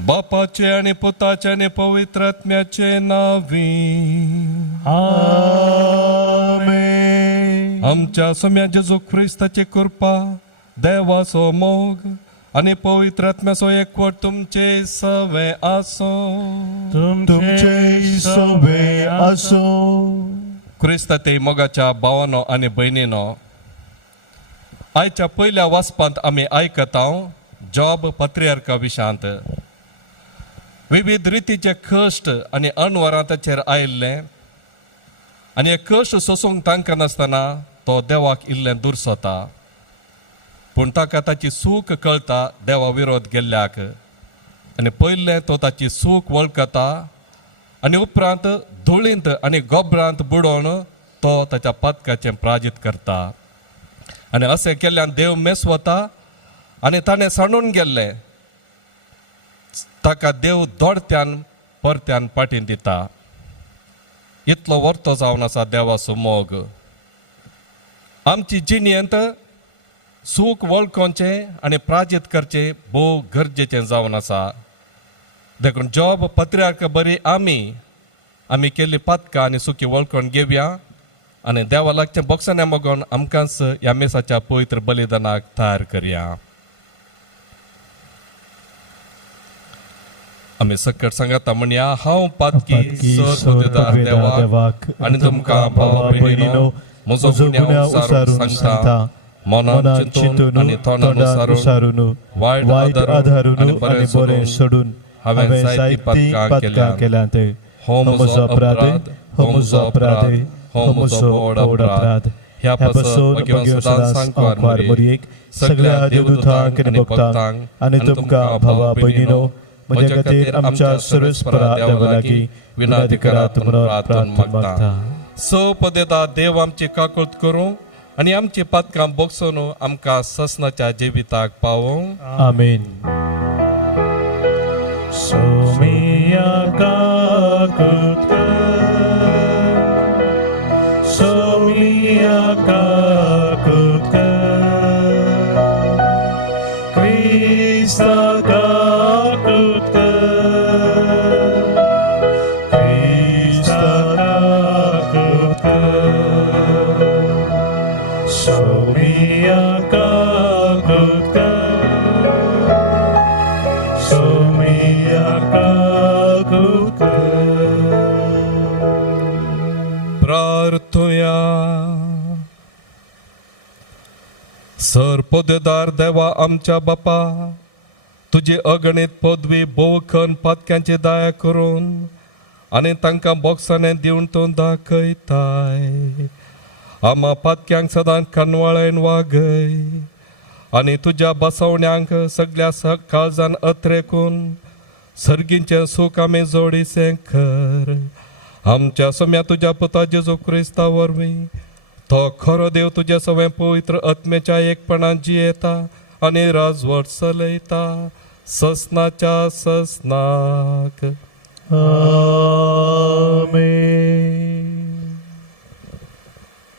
बापाचे आणि पुताचे आणि पवित्र आत्म्याचे नावी आमेन. आमच्या सम्या जेजू ख्रिस्ताची कृपा, देवाचो मोग आणि पवित्र आत्म्याचो एकवट तुमचे सवे आसो. तुमचे सवे आसो. क्रिस्त ते मोगाच्या भावांनो आनी भयणीनो, आयच्या पयल्या वाचपांत आमी आयकता जॉब पत्रियार्का विशांत विविध रितीचे कश्ट आनी अणवरां ताचेर आयिल्ले, आनी हे कश्ट सोसूंक तांकां नासतना तो देवाक इल्लें दुर्सोता. पूण ताका ताची सूख कळटा देवा विरोध गेल्ल्याक, आनी पयलें तो ताची सूख वळखता आनी उपरांत धुळींत आनी गोबरांत बुडोवन तो ताच्या पतकाचें प्राजीत करता. आनी अशें केल्ल्यान देव मेसवता आनी ताणें सांडून गेल्ले ताका देव दोडत्यान परत्यान पाटीन दिता. इतलो वर्तो जावन आसा देवाचो मोग. आमची जिणेंत सूख वळखोवचें आनी प्राजीत करचें भोव गरजेचें जावन आसा. देखून जॉब पत्रियार्क बरी आमी केल्ली पतकां आनी सुखी वळखोन घेवया आनी देवा लागचें बक्षांनी मोगोन आमकांच ह्या मेसाच्या पवित्र बलिदानाक तयार करया. आमी सकट सांगता म्हणया, हांव पातकी सर्वोदयदार देवाक आनी तुमकां भावा भयणीनो म्हजो गुन्यांव उसारून सांगता, मनान चिंतून आनी तोंडान उसारून वायट आदारून आनी बरें सोडून हांवें जायतीं पतकां केल्यांत. हो म्हजो अपराध, हो म्हजो अपराध, हो म्हजो व्हड अपराध. ह्या पासून भगवंत सदांच सांगवार मोरयेक सगळ्या देवदूतांक आनी भक्तांक आनी तुमकां भावा भयणीनो म्हजे खातीर आमच्या सर्वेस्परा देवा लागीं विनंती म्हणून प्रार्थना मागता. पदेदार देव आमची काकूळट करूं आनी आमची पतकां बोगसून आमकां ससनाच्या जिविताक पावों. आमीन. सोमिया काकूळट कर, सोमिया काकूळट कर, क्रिस्ता काकूळट कर, क्रिस्ता काकूळट कर, सोमिया काकूळट कर, सोमिया काकूळट कर. प्रार्थुया. सर्वोदयदार देवा आमच्या बापा, तुजी अगणित पदवी भोवखन पतक्यांची दया करून आनी तांकां बोक्सांनी दिवन तूं दाखयताय. आमा पतक्यांक सदां कनवाळेन वागय आनी तुज्या बसवण्यांक सगळ्या काळजान अत्रेकून सर्गींचें सूख आमी जोडीचें कर. आमच्या सम्या तुज्या पुता जेजू क्रिस्ता वरवीं तो खरो देव तुजे सगळें पवित्र आत्मेच्या एकपणान जियेता आनी राजवट चलयता ससनाच्या ससनाक. आमीन.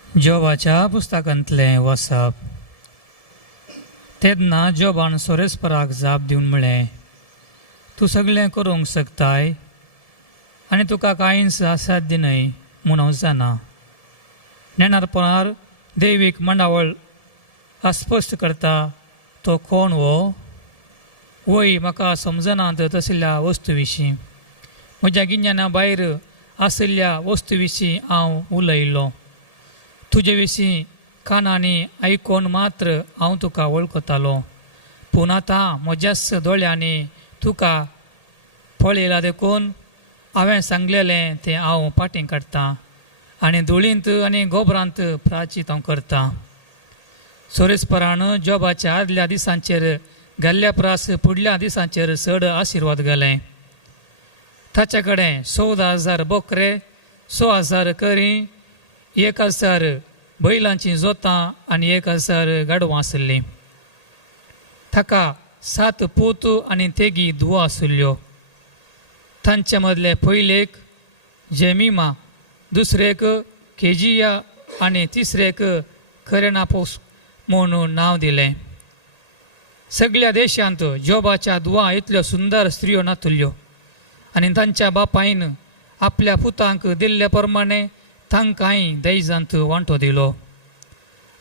जोबाच्या पुस्तकांतलें वाचप. तेन्ना जोबान सोरेस्पराक जाप दिवन म्हळें, तूं सगळें करूंक शकताय आनी तुका कांयच असाध्य न्हय म्हूण हांव जाणा. नेणारपणार दैवीक मंडावळ अस्पश्ट करता तो कोण हो? वय म्हाका समजनात तसल्या वस्तू विशीं, म्हज्या गिन्याना भायर आशिल्ल्या वस्तू विशीं हांव उलयलो. तुजे विशीं कानांनी आयकोन मात्र हांव तुका वळखतालो, पूण आतां म्हज्याच दोळ्यांनी तुका पळयला देखून हांवें सांगलेलें तें हांव पाटीं काडटां आनी धुळींत आनी गोबरांत प्राचीत हांव करतां. सोरेस्परान जॉबाच्या आदल्या दिसांचेर घाल्ल्या प्रास फुडल्या दिसांचेर चड आशिर्वाद घालें. ताचे कडेन 14,000 बोकरे, 6,000 करी, 1,000 बैलांचीं जोतां आनी 1,000 गाडवां आसलीं. ताका 7 पूत आनी तेगी धुवो आशिल्ल्यो. तांचे मदले पयलेक जेमिमा, दुसरेक केजिया आनी तिसरेक करेनापोस म्हणून नांव दिलें. सगळ्या देशांत जोबाच्या धुवा इतल्यो सुंदर स्त्रियो नातुल्यो आनी तांच्या बापायन आपल्या पुतांक दिल्ले प्रमाणे तांकांय दैजांत वांटो दिलो.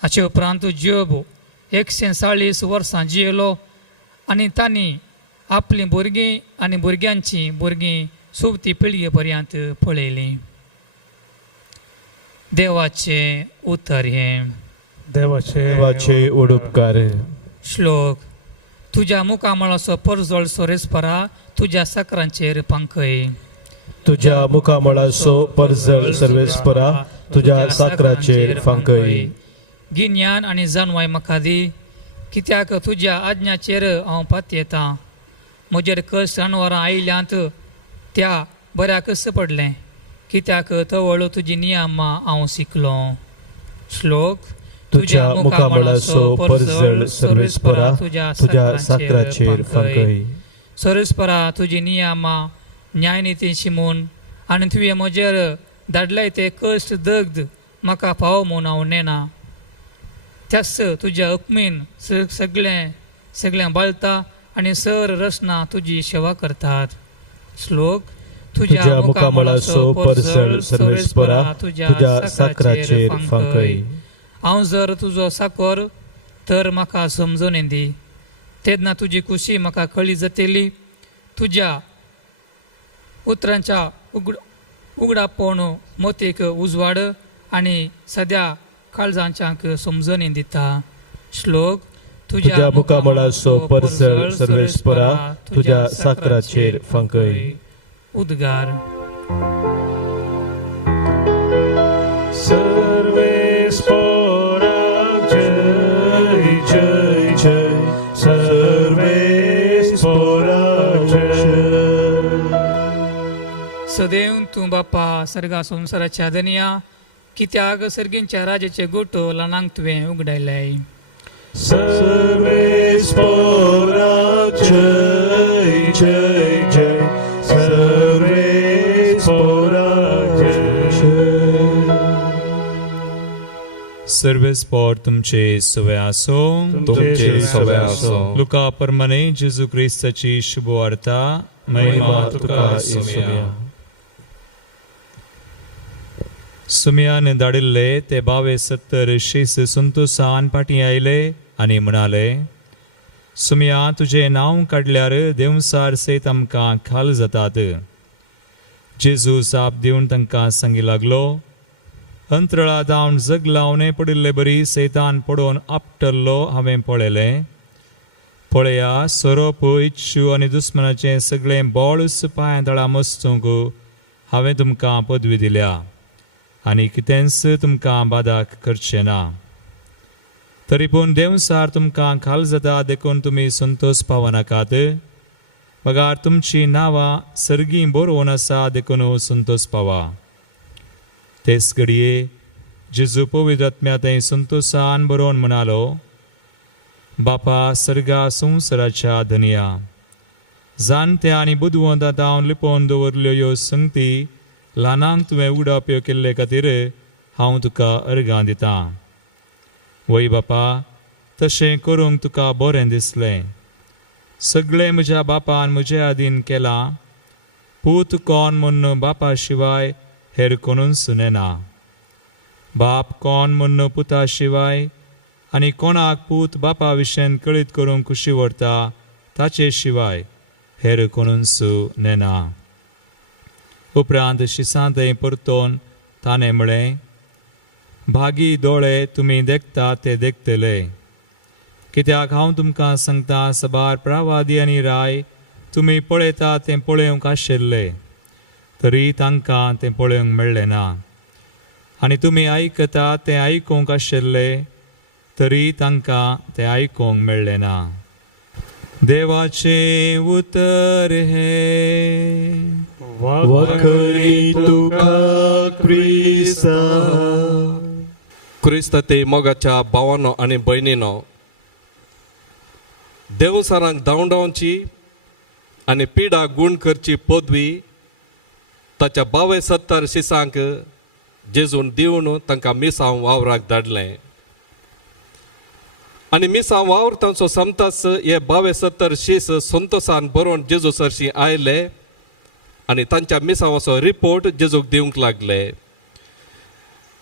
हाचे उपरांत जोब 140 वर्सां जियेलो आनी तांणी आपलीं भुरगीं आनी भुरग्यांचीं भुरगीं सुवती पिळगे पर्यंत पळयलीं. देवाचे उतर हे देवाचे उडुपकार श्लोक तुझ्या मुखामळाचो परजोळ सोरेस्परा तुझ्या साकरांचेर पंखय तुझ्या मुखामळाचो परजळ सर्वेस्परा तुझ्या साकराचेर फांकय गिन्यान आनी जाणवाय म्हाका दी कित्याक तुज्या आज्ञाचेर हांव पातयेतां म्हजेर कस अणवरां आयल्यांत त्या बऱ्या कस पडलें कित्याक तवळ तुजी नियमां हांव शिकलो श्लोक तुझ्या मुखामळाचो परजळ सर्वेस्परा तुझ्या साकराचेर फांकय सर्वेस्परा तुजी नियमां न्यायनिती शिमून आनी तुवें म्हजेर धाडले ते कश्ट दग्ध म्हाका फावो म्हूण हांव नेना त्यास तुज्या अक्मीन सगळें बाळता आनी सर रचना तुजी सेवा करतात श्लोक तुझ्या मुखामळाचो परजळ सर्वेस्परा तुझ्या साकराचेर फांकय हांव जर तुजो साकर तर म्हाका समजून येदी तेन्ना तुजी खुशी म्हाका कळी जातली तुज्या उतरांच्या उगडापण मोतीक उजवाड आनी सद्या काळजांच्याक समजून दिता श्लोक तुझ्या मुखामळाचो परजळ सर्वेस्परा तुझ्या साकराचेर फांकय उद्गार सर्वेस्परा जय जय जय सर्वेस्परा जय सदैव तूं बापा सर्गा संवसाराच्या धनिया कित्याक सर्गींच्या राजाचे गोटो लानांक तुवें उगडायलाय सर्वेस्परा जय जय जय सर्वेस्परा जय जय सर्वेस्पोर तुमचे सवय आसो तुमचे सवय आसो लुका परमाने जेजू क्रिस्ताची शुभ वार्ता महिमा तुका येसुया सुमियान धाडिल्ले ते 22-70 शीस संतोषान फाटीं आयले आनी म्हणाले सुमिया तुझे नांव काडल्यार देवसार सयत आमकां खाल जातात जेजू जाप दिवन तांकां सांगी लागलो अंतराळा जावन जग लावणे पडिल्ले बरी सैतान पडोवन आपटल्लो हांवें पळयलें पळया सोरोप इच्छू आनी दुस्मनाचें सगळें बोळस पांय तळा मस्तूंक हांवें तुमकां पदवी दिल्या आनी कितेंच तुमकां बादाक करचें ना तरी पूण देवसार तुमकां खाल जाता देखून तुमी संतोश पावनाकात पगार तुमची नांवां सर्गीं बरोवन आसा देखून संतोश पावा तेच घडये जेजू पवित्र आत्म्या थंय संतोशान बरोवन म्हणालो बापा सर्गा संवसाराच्या धनिया जाणट्या आनी बुदवंत हांव लिपोवन दवरल्यो ह्यो संगती ल्हानांक तुवें उगडाप्यो केल्ले खातीर हांव तुका अर्गां दितां वय बापा तशें करूंक तुका बरें दिसलें सगळें म्हज्या बापान म्हजे आदीन केलां पूत कोण म्हूण बापा शिवाय हेर कोणूच नेना बाप कोण म्हूण पुता शिवाय आनी कोणाक पूत बापा विशयेन कळीत करूंक खुशी व्हरता ताचे शिवाय हेर कोणूच नेना उपरांत शिसांतय परतोवन ताणें म्हळें भागी दोळे तुमी देखता ते देखतले कित्याक हांव तुमकां सांगता सबार प्रावादी आनी राय तुमी पळयता तें पळोवंक आशिल्ले तरी तांकां तें पळोवंक मेळ्ळें ना आनी तुमी आयकता तें आयकूंक आशिल्ले तरी तांकां तें आयकूंक मेळ्ळें ना देवाचें उतर हे वखरी तुका क्रिस्ता क्रिस्त ते मोगाच्या भावांनो आनी भयणीनो देवसारांक धांवडावची आनी पिडा गूण करची पदवी ताच्या 22-70 शिसांक जेजून दिवन तांकां मिसांव वावराक धाडलें आनी मिसांव वावर तांचो समतास हे 22-70 शीस संतोशान बरोवन जेजू सरशी आयले आनी तांच्या मिसांवाचो रिपोर्ट जेजूक दिवंक लागले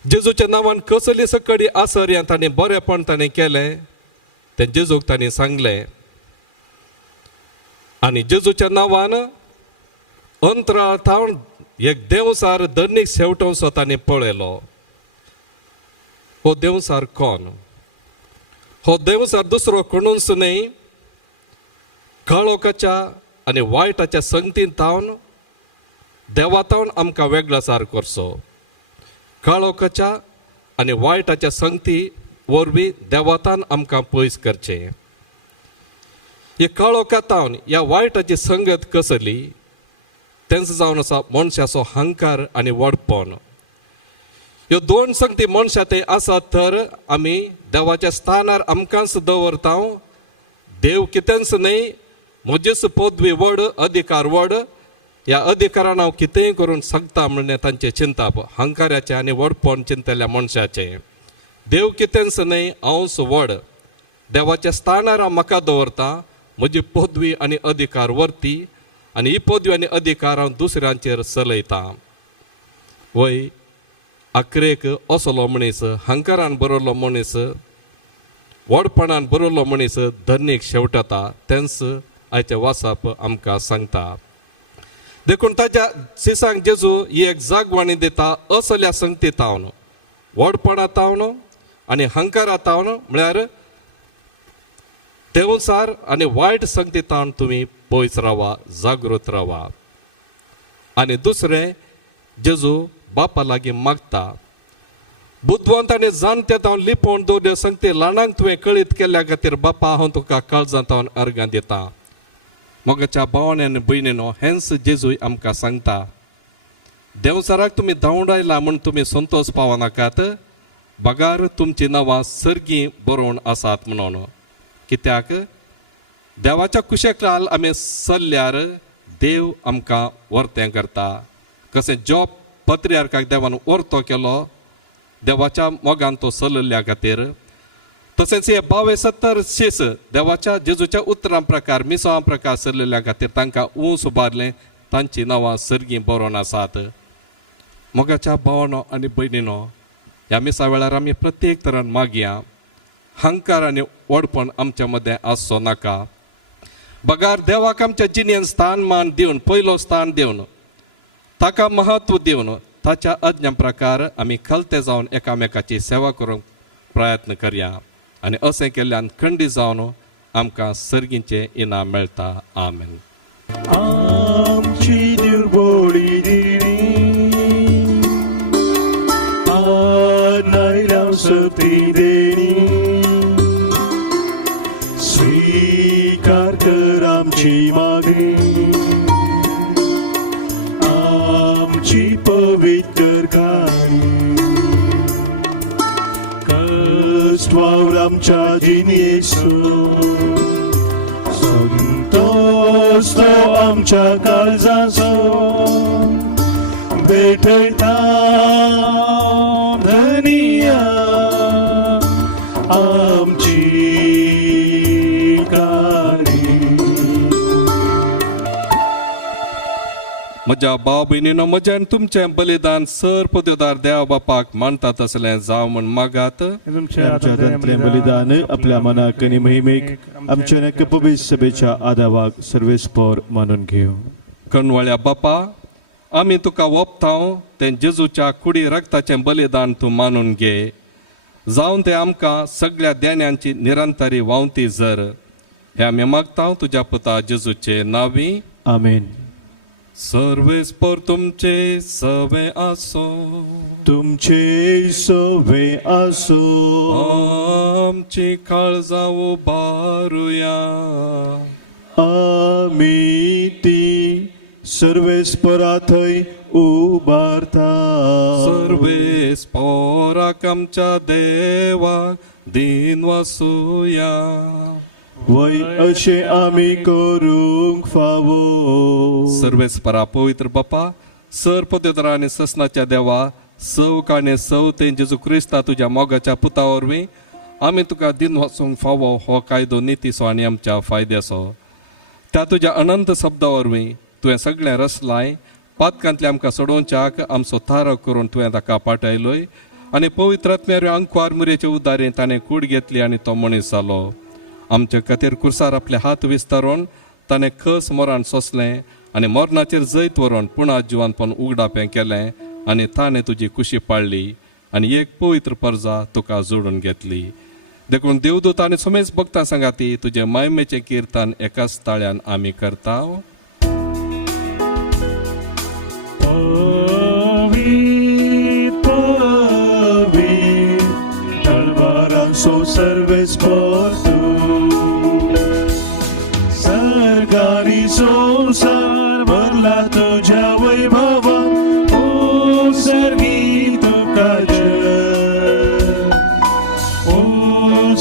जेजूच्या नांवान कसली सकडी आसर हें ताणें बरेंपण ताणें केलें तें जेजूक ताणें सांगलें आनी जेजूच्या नांवान अंतराळ थावन एक देवसार धर्नीक शेवटोवचो ताणें पळयलो हो देवसार कोण? हो देवसार दुसरो कोणूच न्ही. काळोखाच्या आनी वायटाच्या संगतीन तावन देवातावन आमकां वेगळासार करचो. काळोखाच्या आनी वायटाच्या संगती वरवीं देवातान आमकां पयस करचें. हे काळोखातावन ह्या वायटाची संगत कसली तेंच जावन आसा मनशाचो हंकार आनी वडपण. ह्यो दोन संगती मनशा ते आसात तर आमी देवाच्या स्थानार आमकांच दवरता. देव कितेंच न्ही, म्हजेच पदवी व्हड, अधिकार व्हड, ह्या अधिकारान हांव कितेंय करून सांगता म्हणून तांचे चिंताप हंकाराचे आनी वडपण चिंतल्या मनशाचे. देव कितेंच न्ही, हांवच व्हड, देवाच्या स्थानार हांव म्हाका दवरता, म्हजी पदवी आनी अधिकार व्हरती आनी ही पदवी आनी अधिकार हांव दुसऱ्यांचेर चलयता. वय आखरेक असलो मनीस, हंकारान बरोल्लो मनीस, व्हडपणान बरोल्लो मनीस धन्येक शेवटता. तेंच आयचे वाचप आमकां सांगता. देखून ताच्या सिसांक जेजू ही एक जागवाणी दिता असल्या संगती तावन, व्हडपणा तावन आनी हंकारा तावन, म्हळ्यार देवसार आनी वायट संगती तावन तुमी पयस रावा, जागृत रावा. आनी दुसरें जेजू बापा लागीं मागता. बुद्धवंत आनी जाणटे तावन लिपोवन दवरल्यो संगती ल्हानांक तुवें कळीत केल्ल्या खातीर बापा हांव तुका काळजां तावन अर्गां दिता. मोगाच्या भावांनी आनी भयणीनो, हेंच जेजूय आमकां सांगता. देवसाराक तुमी धांवडायला म्हूण तुमी संतोश पावनाकात, बगार तुमची नांवां सर्गी बरोवन आसात म्हणून. कित्याक देवाच्या कुशेक लाल आमी चल्ल्यार देव आमकां वर्तें करता. कशें जॉब पत्रियार्काक देवान वर्तो केलो देवाच्या मोगान तो चलल्ल्या खातीर, तशेंच हे 72 शेस देवाच्या जेजूच्या उतरां प्रकार मिसां प्रकार चललेल्या खातीर तांकां ऊंच उबारलें, तांची नांवां सर्गी बरोवन आसात. मोगाच्या भावानो आनी भयणीनो, ह्या मिसा वेळार आमी प्रत्येक तरान मागया, हंकार आनी व्हडपण आमच्या मदें आसचो नाका. बगार देवाक आमच्या जिणेन स्थान मान दिवन, पयलो स्थान दिवन, ताका महत्व दिवन, ताच्या आज्ञा प्रकार आमी खलते जावन एकामेकाची सेवा करूंक प्रयत्न करया. आनी अशें केल्ल्यान खंडी जावन आमकां सर्गींचें इनाम मेळटा. आमेन. आमची निर्बोळी दिणी आनायल्या सती देणी, स्वीकार कर आमची मागणी. आमची पवित्र गाणी कष्टवावर आमच्या जिणेचो, संतोष तो आमच्या काळजाचो भेटयता धनिया आमची गाणी. म्हज्या भाव भयणीनो, म्हज्यान तुमचें बलिदान सर पदवेदार देव बापाक मानता तसलें जावं म्हूण मागात. आमच्या हातांतलें बलिदान आपल्या मनाक आनी महिमेक आमच्या नक्क पवित्र सभेच्या आदावाक सर्वेस्पर मानून घेव. कणवाळ्या बापा, आमी तुका वोपतांव तें जेजूच्या कुडी रक्ताचें बलिदान तूं मानून घे. जावन तें आमकां सगळ्या देण्यांची निरंतरी वावती जर. हे आमी मागतांव तुज्या पुता जेजूचे नांवी. आमेन. सर्वेस्पर तुमचे सवे आसो, तुमचे सवे आसो, आमची काळजां उबारुया. आमी ती सर्वेस्परा थंय उबारता. सर्वेस्पराक आमच्या देवाक दिन वासुया. वय अशें आमी करूंक फावो. सर्वेस्परा पवित्र बापा, सर पदवेदार आनी ससनाच्या देवा, सौक आनी सवते जेजू क्रिस्ता तुज्या मोगाच्या पुता वरवीं आमी तुका दिन वाचूंक फावो हो कायदो नितीसो आनी आमच्या फायद्याचो. त्या तुज्या अनंत शब्दा वरवीं तुवें सगळें रचलाय. पातकांतले आमकां सोडोवच्याक आमचो थारो करून तुवें ताका पाठयलोय. आनी पवित्र आत्म्यार अंकवार मुरेचे उदारी ताणें कूड घेतली आनी तो मनीस जालो. आमच्या खातीर कुर्सार आपले हात विस्तारून ताणें खस मोरान सोंसलें आनी मोरणाचेर जैत व्हरून पुणा जिवानपण उगडापें केलें आनी ताणें तुजी कुशी पाळली आनी एक पवित्र परजा तुका जोडून घेतली. देखून देवदूत आनी सुमेज भक्तां सांगाती तुजे महिमेचें किर्तन एकाच ताळ्यान आमी करता. Serves por tu सरकारी संसार भरला तुझ्या वैभवा सर्गी तुका जय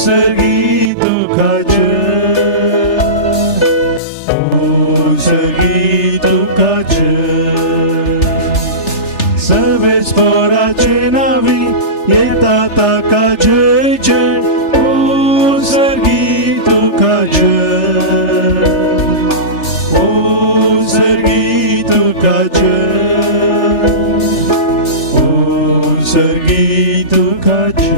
सर्गी तुका जय सर्गी तुका जय सर्वेच पराचे नवी येता ताका जय जय सर्गी तुका जय सर्गी तुका जय सर्गी तुका जय.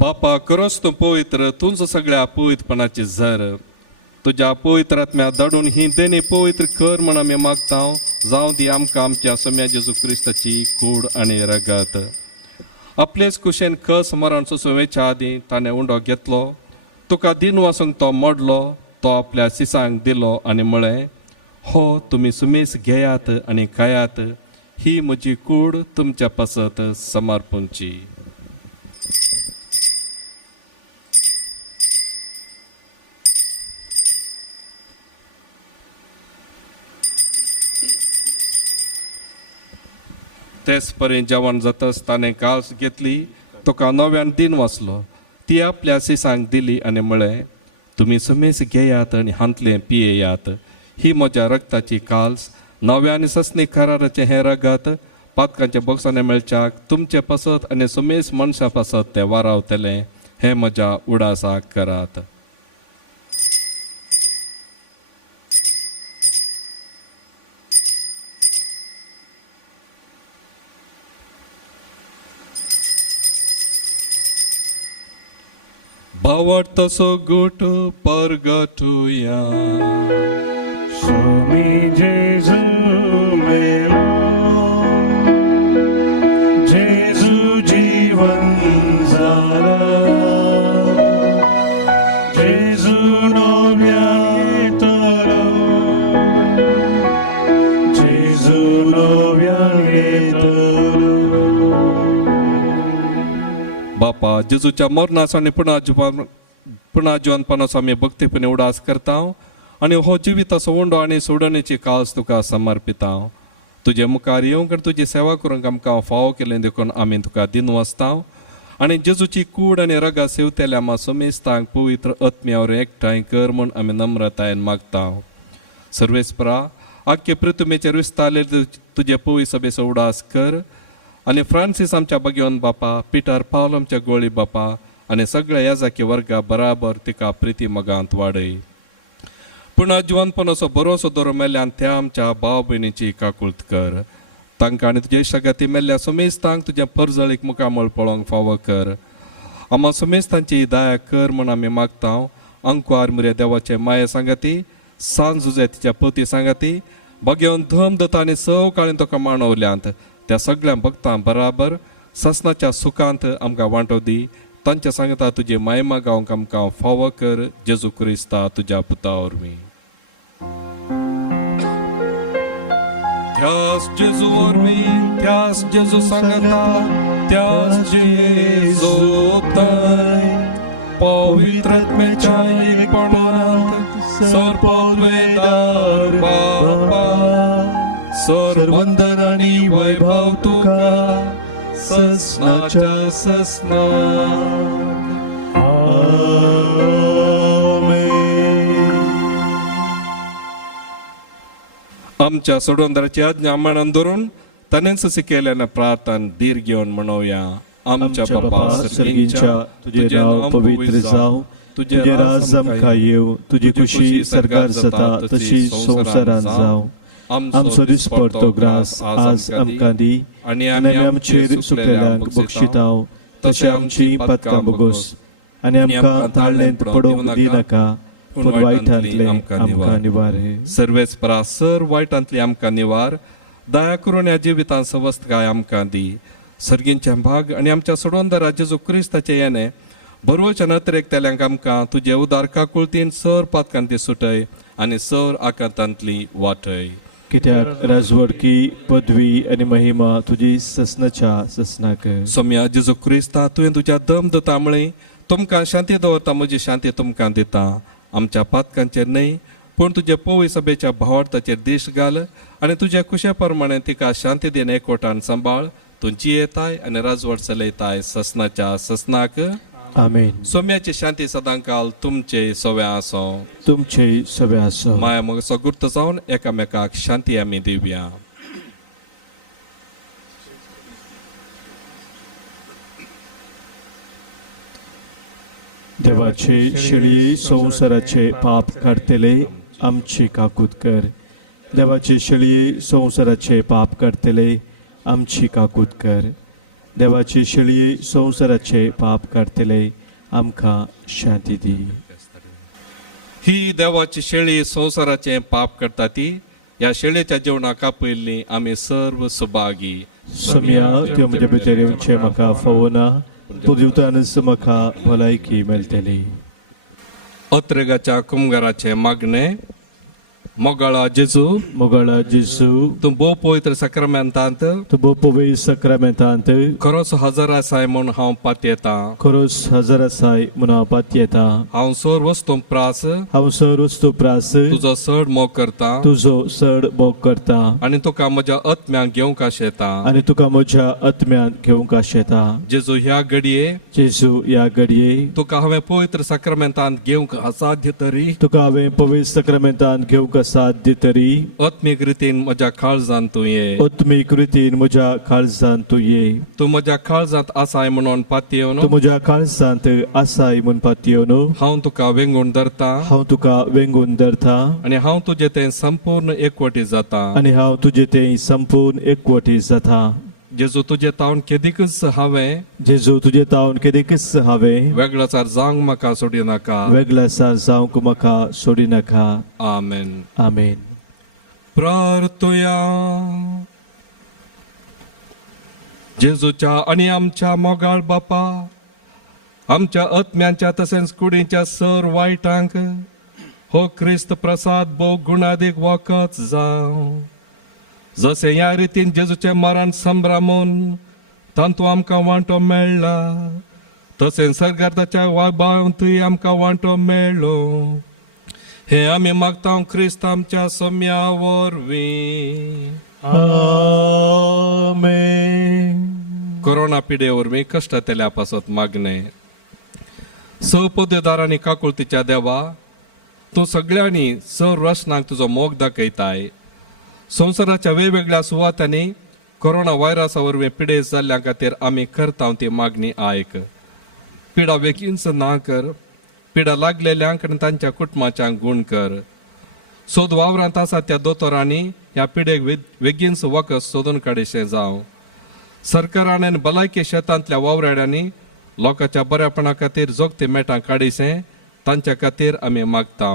बापा करोस तूं पवित्र तुझ सगळ्या पवित्रपणाची झर तुझ्या पवित्र आत्म्या धाडून ही देणी पवित्र कर म्हण आमी मागता. जावं दी आमकां आमच्या सम्या जेजू क्रिस्ताची कूड आनी रगत. आपलेच कुशेन कस मरण सुसोवेच्या आदी ताणें उंडो घेतलो. तुका दिन वासूंक तो मोडलो तो आपल्या सिसांक दिलो आनी म्हळें हो तुमी सुमेस घेयात आनी खायात ही म्हजी कूड तुमच्या पासत समर्पूंची. तेच पर्यंत जेवण जाताच ताणें कास घेतली तुका नव्यान दिन वाचलो ती आपल्या सिसांक दिली आनी म्हळें तुमी सुमेस घेयात आनी हांतलें पियेयात ही म्हज्या रक्ताची काल्स नव्यान ससनी कराराचें हें रगत पातकांच्या बॉक्सांनी मेळच्याक तुमचे पासत आनी सुमेस मनशां पासत तें वारावतलें हें म्हज्या उडासाक करात. Bawat taso goto pargatuya. Sumi Jesu melo, Jesu jivan zara, Jesu novya tolo, Jesu novya tolo. बापा जेजूच्या मरणाचो आनी पुन्हा जिवनपणाचो आमी भक्तीपणे उडास करता आनी हो जिविताचो उंडो आनी सोडणेची कास तुका समर्पिता. तुजे मुखार येवंक आनी तुजी सेवा करूंक आमकां फावो केलें देखून आमी तुका दिन वाचता आनी जेजूची कूड आनी रगा सेवतेल्या आमा समेस्तांक पवित्र आत्म्यावर एकठांय कर म्हूण आमी नम्रतायेन मागता. सर्वेस्परा आख्खे पृथ्वीचेर विस्तारले तुजे पवित्र सभेचो उडास कर आनी फ्रांसीस आमच्या भगिवन बापा पिटर पावल आमच्या गोळी बापा आनी सगळ्या याजाकी वर्गा बराबर तिका प्रिती मगांत वाडय. पुन्हा जिवनपणाचो बरोसो दवर मेल्ल्यान त्या आमच्या भाव भयणीची काकुळट कर. तांकां आनी तुजे इश्टागती मेल्ल्या समेस्तांक तुज्या परजळीक मुखामळ पळोवंक फावो कर. आम्हा समेस्तांची दया कर म्हूण आमी मागता. अंकुआर मुरे देवाचे माये सांगाती सांज जुजे तिच्या पती सांगाती भगिवन धम दत्ता आनी सवकाळीन तुका मांडवल्यांत त्या सगळ्या भक्तां बराबर ससनाच्या सुखांत आमकां वांटो दी. तांच्या सांगता तुजी महिमा गावंक आमकां फावो कर जेजू क्रिस्ता तुज्या पुता वरवीं. त्यास जेजू वरवीं त्यास जेजू सांगता त्यास जेजू पवित्र आत्म्याच्या एकपणांत सर्पवेदार बापा सर्वंदन आनी वैभव तुका ससनाच्या ससना. आमच्या सोडवंदराची आज्ञा मनान धरून ताणेंच शिकयल्यान प्रार्थना धीर घेवन म्हणोवया. आमच्या बापा सर्गीच्या तुझे नाव पवित्र जावं तुझे राज आमकां येव तुझी खुशी सरकार जाता तशी संवसारान जावं. आमचो दिसपडतो ग्रास आज आमकां दी आनी आमी आमचेर चुकलेल्यांक बक्षितांव तशें आमची पातकां बोगोस आनी आमकां ताळणेंत पडोवंक दिनाका पूण वायटांतले आमकां निवार. सर्वेस्परा सर वायटांतली आमकां निवार दया करून ह्या जिवितांत सवस्तकाय आमकां दी. सर्गींचे भाग आनी आमच्या सोडवंदरा जेजू क्रिस्ताचे येणे बरोवच्या नत्रेक तेल्यांक आमकां तुजे उदार काकुळतीन सर पातकांती सुटय आनी सर आकांतांतली वाटय. कित्याक राजवडकी पदवी आनी महिमा तुजी ससनाच्या ससनाक. सोम्या जेजू क्रिस्ता तुवें तुज्या दम दोतामळे तुमकां शांती दवरता म्हजी शांती तुमकां दिता. आमच्या पातकांचेर न्हय पूण तुजे पवय सभेच्या भावार्थाचेर देश घाल आनी तुज्या कुशे प्रमाणे तिका शांती दिन एकवटान सांबाळ. तुमची येताय आनी राजवट चलयताय ससनाच्या ससनाक. आमेन. सोम्याची शांती सदांकाल तुमचे सव्या आसो. तुमचे सवे आसो. माया मोगसो गुर्त जावन एकामेकाक शांती आमी दिवया. देवाचे शेळये संवसाराचे पाप काडतले आमची काकूत कर. देवाचे शेळये संवसाराचे पाप काडतले आमची काकूत कर. देवाचे शेळये संवसाराचे पाप काडतले आमकां शांती दी. ही देवाची शेळी संवसाराचे पाप करता ती. ह्या शेळयेच्या जेवणाक पयलीं आमी सर्व सुभागी. सोम्या त्यो म्हज्या भितर येवचे म्हाका फावना तूं दिवतानच म्हाका भलायकी मेळटली. अत्रेगाच्या कुमगाराचे मागणे. मोगाळा जेजू मोगाळा जेजू तूं भोव पवित्र सक्रामेंतांत तूं भोव पवित्र सक्रामेंतांत खरोच हजर आसाय म्हूण हांव पातयेता. खरोच हजर आसाय म्हूण हांव पातयेता. हांव सर वस्तू प्रास हांव सर वस्तू प्रास तुजो चड मोग करता तुजो चड मोग करता आनी तुका म्हज्या आत्म्याक घेवंक आशेता. आनी तुका म्हज्या आत्म्यान घेवंक आशेता. जेजू ह्या घडये जेजू ह्या घडये तुका हांवें पवित्र सक्रामेंतांत घेवंक असाध्य तरी तुका हांवें पवित्र सक्रामेंतांत घेवंक साध्य तरी आत्मीक रितीन म्हज्या काळजांत तूं ये. आत्मीक रितीन म्हज्या काळजांत तूं ये. तूं म्हज्या काळजांत आसाय म्हणून पातयेवन तूं म्हज्या काळजांत आसाय म्हूण पातयेवन हांव तुका वेंगून धरता हांव तुका वेंगून धरता. आनी हांव तुजें तें संपूर्ण एकवटी जाता. आनी हांव तुजें तें संपूर्ण एकवटी जाता. जेजू तुजें तावन केदीकच हांवें जेजू तुजें तावन केदीकच हांवें वेगळाचार जावंक म्हाका सोडी नाका. वेगळासार जावंक म्हाका सोडी नाका. आमेन. आमेन. प्रार्थया. जेजूच्या आनी आमच्या मोगाळ बापा आमच्या आत्म्यांच्या तशेंच कुडीच्या सर वायटांक हो क्रिस्त प्रसाद भोव गुणादीक वखद जावं. जशें ह्या रितीन जेजूचें मरण संभ्रमून तांतू आमकां वांटो मेळ्ळा तशें सर्गार्थाच्या वैभवांतूय आमकां वांटो मेळ्ळो. हे आमी मागता क्रिस्त आमच्या सोम्या वरवीं. आमेन. कोरोना पिडे वरवीं कश्ट तेल्या पासत मागणे. सपददार आनी काकुळतीच्या देवा तूं सगळ्यांनी सर रचनाक तुजो मोग दाखयताय. संवसाराच्या वेगवेगळ्या सुवातांनी कोरोना व्हायरसा वरवीं पिडेस्त जाल्ल्या खातीर आमी करता ती मागणी आयक. पिडा बेगीनच ना कर. पिडा लागलेल्यांक आनी तांच्या कुटुंबाच्यांक गूण कर. सोद वावरांत आसा त्या दोतोरांनी ह्या पिडेक बेगीनच वखद सोदून काडीशें जावं. सरकारान आनी भलायकी शेतांतल्या वावराड्यांनी लोकांच्या बऱ्यापणा खातीर जोगती मेटां काडीशें तांच्या खातीर आमी मागता.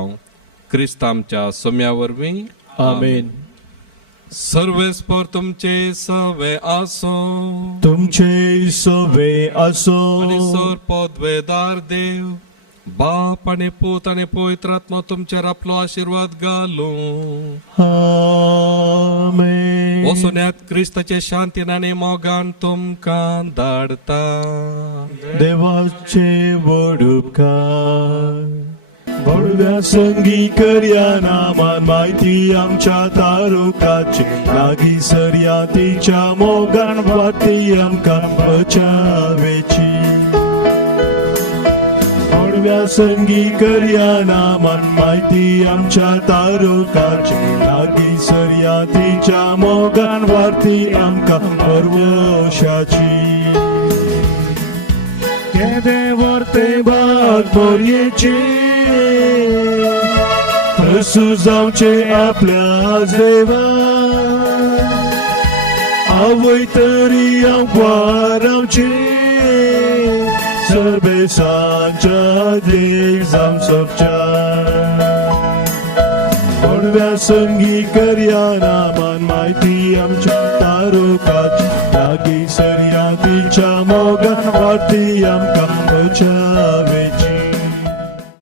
क्रिस्त आमच्या सोम्या वरवीं. आमेन. सर्वेस्पर तुमचे सवे आसो. तुमचे सवे आसो. आनी सर पदवेदार देव बाप आनी पूत आनी पवित्र आत्मा तुमचेर आपलो आशीर्वाद घालूं. आमेन. वसुन्यात क्रिस्ताचे शांतीन आनी मोगान तुमकां धाडता. देवाचे व्हड उपकार. बडव्या संगी करया नामान माहिती आमच्या तारुकाचे लागी सरया तिच्या मोगान वाती आमकां बचावेची. बडव्या संगी करया नामान माहिती आमच्या तारुकाचे लागी सरया तिच्या मोगान वाती आमकां परवशाची. केदे वर्ते बाग मोरयेची प्रसू जावचे आपल्या देवा. आवय तरी आमकां रावचे सर्बेसांच्या देव जावं सोबच्या. नव्या संगी करया नामान माहिती आमच्या तारोकाची लागीं सरया तिच्या मोगान वाटी आमकां वचावे